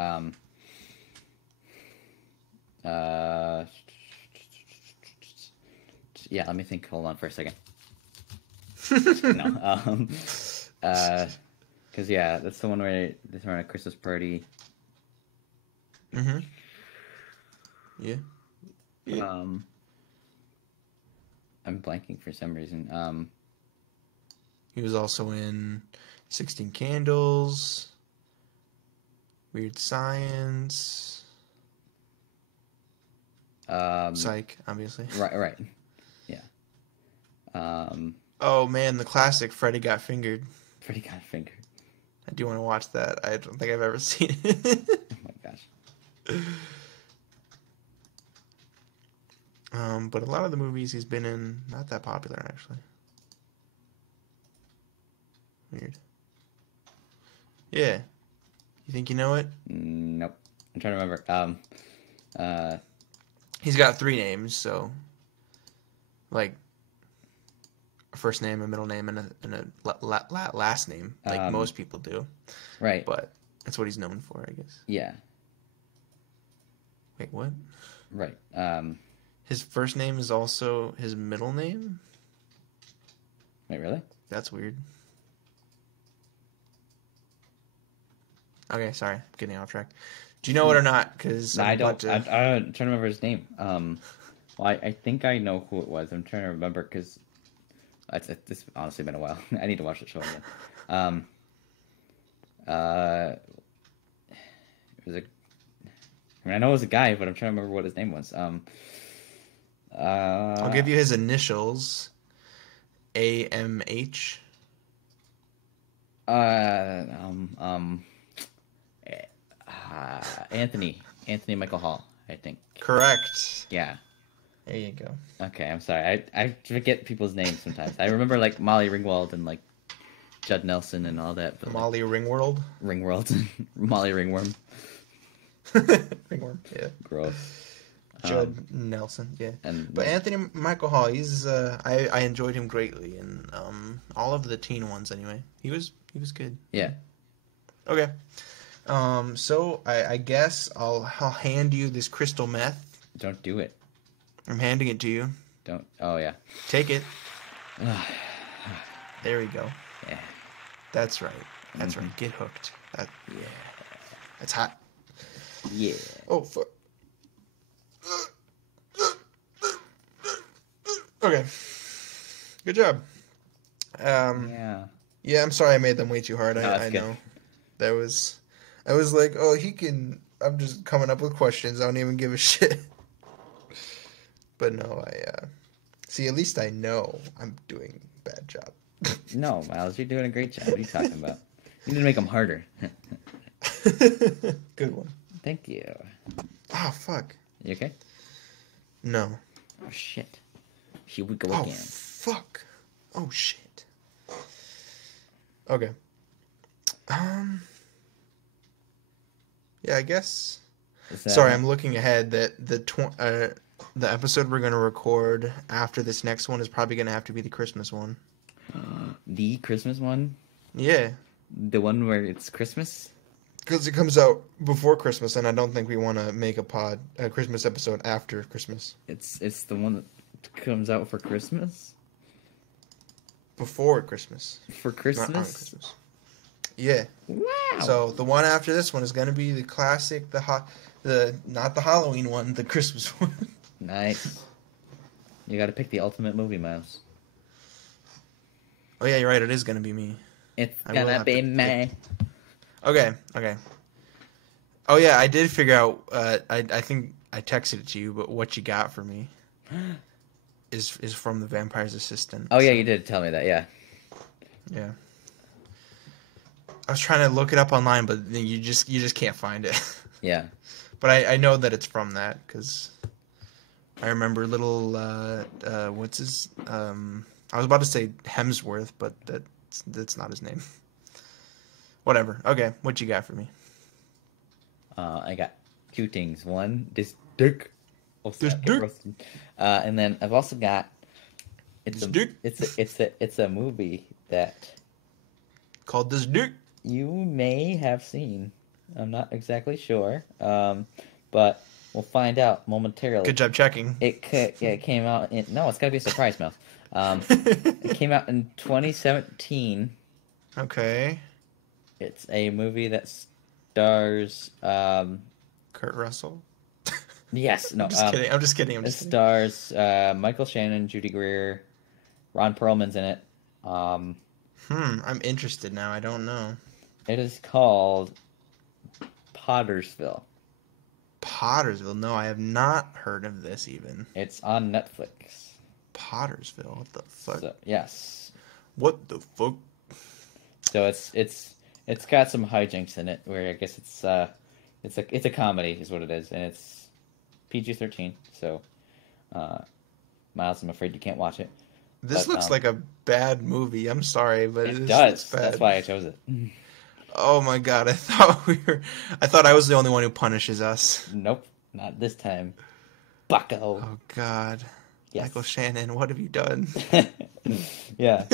Yeah. Let me think. Hold on for a second. No. Because yeah, that's the one where they're throwing a Christmas party. Mm-hmm. Yeah. I'm blanking for some reason. He was also in 16 Candles, Weird Science, Psych, obviously. Right. Yeah. Oh man, the classic Freddy Got Fingered. Freddy Got Fingered. I do want to watch that. I don't think I've ever seen it. Oh my gosh. But a lot of the movies he's been in, not that popular actually. Weird. Yeah. You think you know it? Nope. I'm trying to remember. He's got 3 names, so like a first name, a middle name, and a last name, like most people do. Right. But that's what he's known for, I guess. Yeah. Wait, what? Right. His first name is also his middle name? Wait, really? That's weird. Okay, sorry. I'm getting off track. Do you know it or not? Because I don't. I'm trying to remember his name. Well, I think I know who it was. I'm trying to remember because it's honestly been a while. I need to watch the show again. It was I know it was a guy, but I'm trying to remember what his name was. I'll give you his initials. AMH. Anthony Michael Hall, I think. Correct. Yeah. There you go. Okay, I'm sorry. I forget people's names sometimes. I remember like Molly Ringwald and like Judd Nelson and all that. But, Molly Ringworld. Ringworld, Molly Ringworm. Ringworm. Yeah. Gross. Judd Nelson. Yeah. But yeah. Anthony Michael Hall, he's I enjoyed him greatly in all of the teen ones anyway. He was good. Yeah. Okay. So I guess I'll hand you this crystal meth. Don't do it. I'm handing it to you. Don't. Oh yeah. Take it. There we go. Yeah. That's right. That's right. Get hooked. Yeah. That's hot. Yeah. Oh fuck. Okay. Good job. Yeah. Yeah, I'm sorry I made them way too hard. No, I know. I was like, oh, he can. I'm just coming up with questions. I don't even give a shit. But no, see. At least I know I'm doing a bad job. No, Miles, you're doing a great job. What are you talking about? You need to make them harder. Good one. Thank you. Oh fuck. You okay? No. Oh shit. Here we go Oh again. fuck. Oh shit. Okay. Yeah, I guess. Sorry, I'm looking ahead. That the episode we're gonna record after this next one is probably gonna have to be the Christmas one. The Christmas one? Yeah. The one where it's Christmas? Because it comes out before Christmas, and I don't think we want to make a Christmas episode after Christmas. It's the one that comes out for Christmas? Before Christmas. For Christmas? Not on Christmas. Yeah. Wow. So the one after this one is going to be the classic, not the Halloween one, the Christmas one. Nice. You got to pick the ultimate movie, Miles. Oh yeah, you're right. It is going to be me. It's gonna be me. Okay. Oh yeah, I did figure out. I think I texted it to you, but what you got for me is from the Vampire's Assistant. Oh yeah, you did tell me that. Yeah. Yeah. I was trying to look it up online, but you just can't find it. Yeah. But I know that it's from that because I remember little what's his I was about to say Hemsworth, but that's not his name. Whatever. Okay, what you got for me? I got two things. One, this dick. This dick. And then I've also got This dick. It's a movie that Called This Dick. you may have seen. I'm not exactly sure, but we'll find out momentarily. Good job checking. It came out in... No, it's got to be a surprise, Mel. It came out in 2017. Okay. It's a movie that stars... Kurt Russell. Yes, no. I'm just kidding. It stars Michael Shannon, Judy Greer, Ron Perlman's in it. I'm interested now. I don't know. It is called Pottersville. Pottersville. No, I have not heard of this even. It's on Netflix. Pottersville. What the fuck? So, yes. What the fuck? So it's got some hijinks in it where I guess it's a comedy is what it is, and it's PG-13. So, Miles, I'm afraid you can't watch it. This looks like a bad movie. I'm sorry, but it does. Bad. That's why I chose it. Oh my god! I thought I was the only one who punishes us. Nope, not this time, Bucko. Oh god, yes. Michael Shannon, what have you done? Yeah.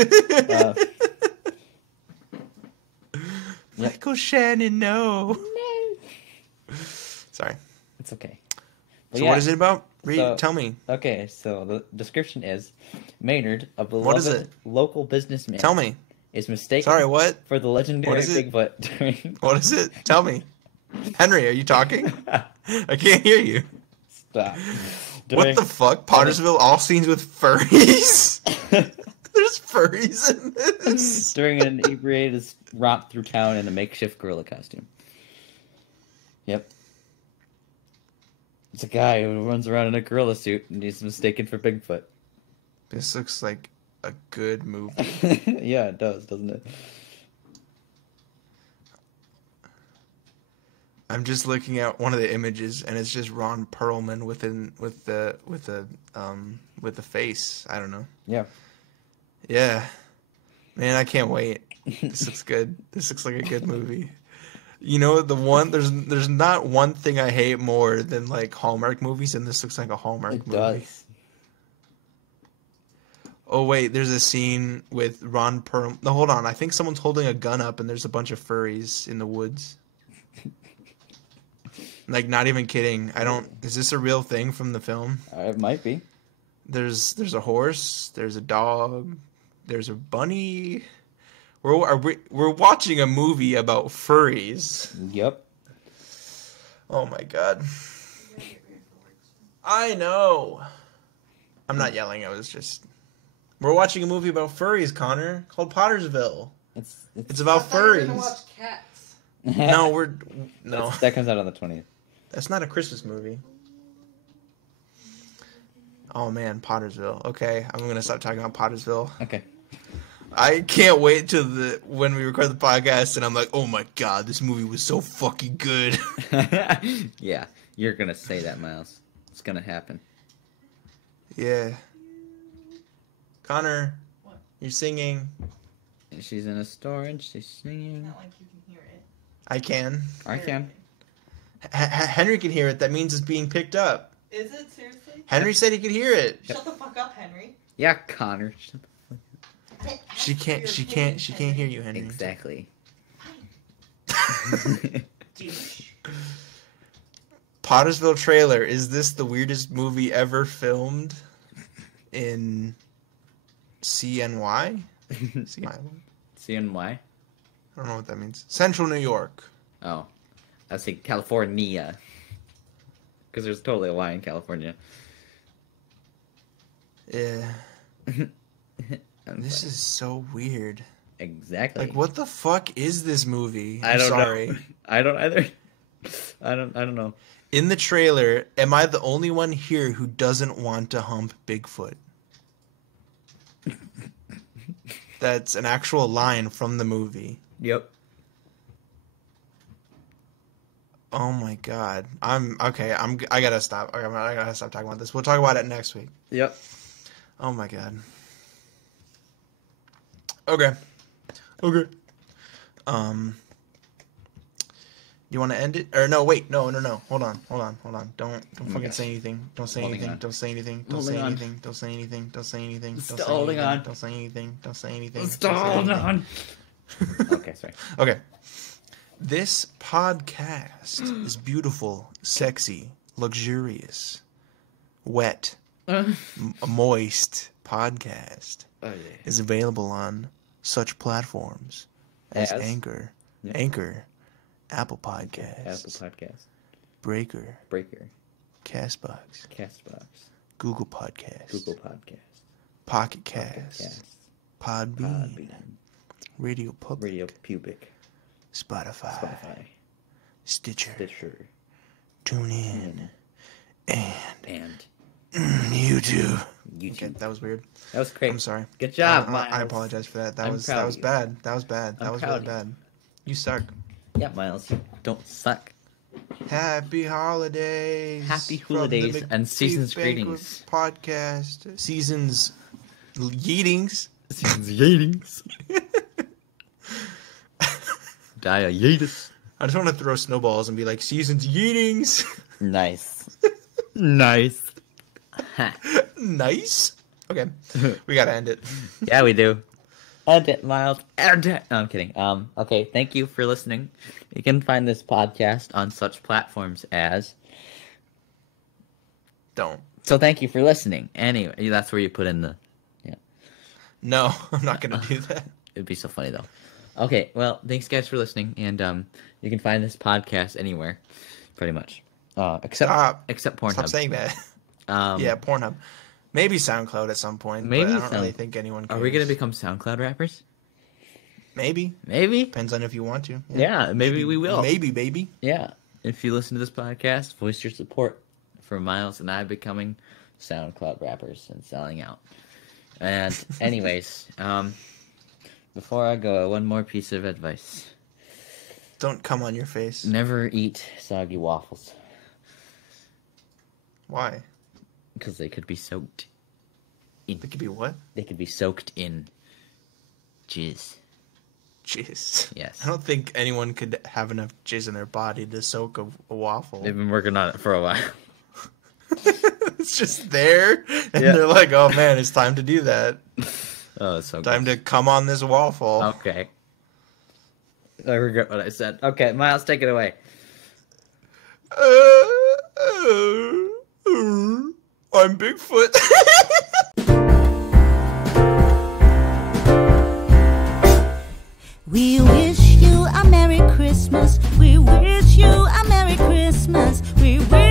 Michael Shannon, no. Sorry. It's okay. But so what is it about? Tell me. Okay, so the description is Maynard, a beloved local businessman. Tell me. Is mistaken for the legendary Bigfoot during... What is it? Tell me. Henri, are you talking? I can't hear you. Stop. What the fuck? Pottersville, all scenes with furries? There's furries in this. During an inebriated romp through town in a makeshift gorilla costume. Yep. It's a guy who runs around in a gorilla suit and he's mistaken for Bigfoot. This looks like a good movie. Yeah, it does, doesn't it? I'm just looking at one of the images, and it's just Ron Perlman with the face. I don't know. Yeah. Yeah, man, I can't wait. This looks good. This looks like a good movie. You know, there's not one thing I hate more than like Hallmark movies, and this looks like a Hallmark It movie. does. Oh wait, there's a scene with Ron Perlman. No, hold on. I think someone's holding a gun up, and there's a bunch of furries in the woods. Like, not even kidding. Is this a real thing from the film? It might be. There's a horse. There's a dog. There's a bunny. We're watching a movie about furries. Yep. Oh my god. I know. I'm not yelling. We're watching a movie about furries, Connor, called Pottersville. It's about I thought you were gonna furries. watch Cats. No. That comes out on the 20th. That's not a Christmas movie. Oh man, Pottersville. Okay, I'm gonna stop talking about Pottersville. Okay. I can't wait till when we record the podcast and I'm like, oh my god, this movie was so fucking good. Yeah, you're gonna say that, Miles. It's gonna happen. Yeah. Connor, What? you're singing. She's in a store and she's singing. Not like you can hear it. I can. I can. Henry can hear it. That means it's being picked up. Is it seriously? Henry said he could hear it. Shut the fuck up, Henry. Yeah, Connor. Shut the She can't hear you, Henry. Exactly. Douche. Pottersville trailer. Is this the weirdest movie ever filmed in CNY? CNY? I don't know what that means. Central New York. Oh. I was thinking California. Because there's totally a Y in California. Yeah. This is so weird. Exactly. Like, what the fuck is this movie? I don't sorry. know. I don't either. I don't know. In the trailer, am I the only one here who doesn't want to hump Bigfoot? That's an actual line from the movie. Yep. Oh my god. I gotta stop. I gotta stop talking about this. We'll talk about it next week. Yep. Oh my god. Okay. You want to end it? Or no, wait. No. Hold on. Don't fucking gosh. say anything. Don't say Holding anything. on. Don't say anything. Don't Holding say on. anything. Don't say anything. Don't say anything. Don't Still say holding anything. on. Don't say anything. Don't say anything. Still Don't say holding anything. on. Okay, sorry. Okay. This podcast is beautiful, sexy, luxurious, wet, moist podcast. Oh, yeah. Is available on such platforms as As? Anchor, Yeah. Anchor, Apple Podcasts, Apple Podcast. Breaker, Breaker. Castbox, Castbox. Google Podcasts, Google Podcast. Pocket Pocket Cast, Cast. Podbean, Podbean. Radio Public, Radio Pubic. Spotify, Spotify. Stitcher, Stitcher. TuneIn, and And YouTube. YouTube. Okay, that was weird. That was great. I'm sorry. Good job, I Miles. apologize for that. That I'm was proud of you. bad. That was bad. I'm That was proud really of you. bad. You suck. Yeah, Miles. You don't suck. Happy holidays. Happy from the holidays and season's Macbeef-Banquet greetings. Podcast. Season's yeetings. Season's Yatings. Diabetes. I just want to throw snowballs and be like, season's yeetings. Nice. Nice. Nice. Okay. We got to end it. Yeah, we do. End it, Miles. End it. No, I'm kidding. Okay, thank you for listening. You can find this podcast on such platforms as... Don't. So thank you for listening. Anyway, that's where you put in the... Yeah. No, I'm not going to do that. It'd be so funny, though. Okay, well, thanks, guys, for listening. And you can find this podcast anywhere, pretty much. Except Pornhub. Stop saying that. Um, Yeah, Pornhub. Maybe SoundCloud at some point. Maybe But I don't really think anyone cares. Are we going to become SoundCloud rappers? Maybe. Maybe. Depends on if you want to. Yeah, maybe we will. Maybe, baby. Yeah. If you listen to this podcast, voice your support for Miles and I becoming SoundCloud rappers and selling out. And anyways, before I go, one more piece of advice. Don't come on your face. Never eat soggy waffles. Why? Because they could be soaked. It could be what? They could be soaked in jizz. Jizz. Yes. I don't think anyone could have enough jizz in their body to soak a waffle. They've been working on it for a while. It's just there, and Yeah. they're like, "Oh man, it's time to do that. Oh, it's so Time good. to come on this waffle." Okay. I regret what I said. Okay, Miles, take it away. I'm Bigfoot. We wish you a Merry Christmas. We wish you a Merry Christmas. We wish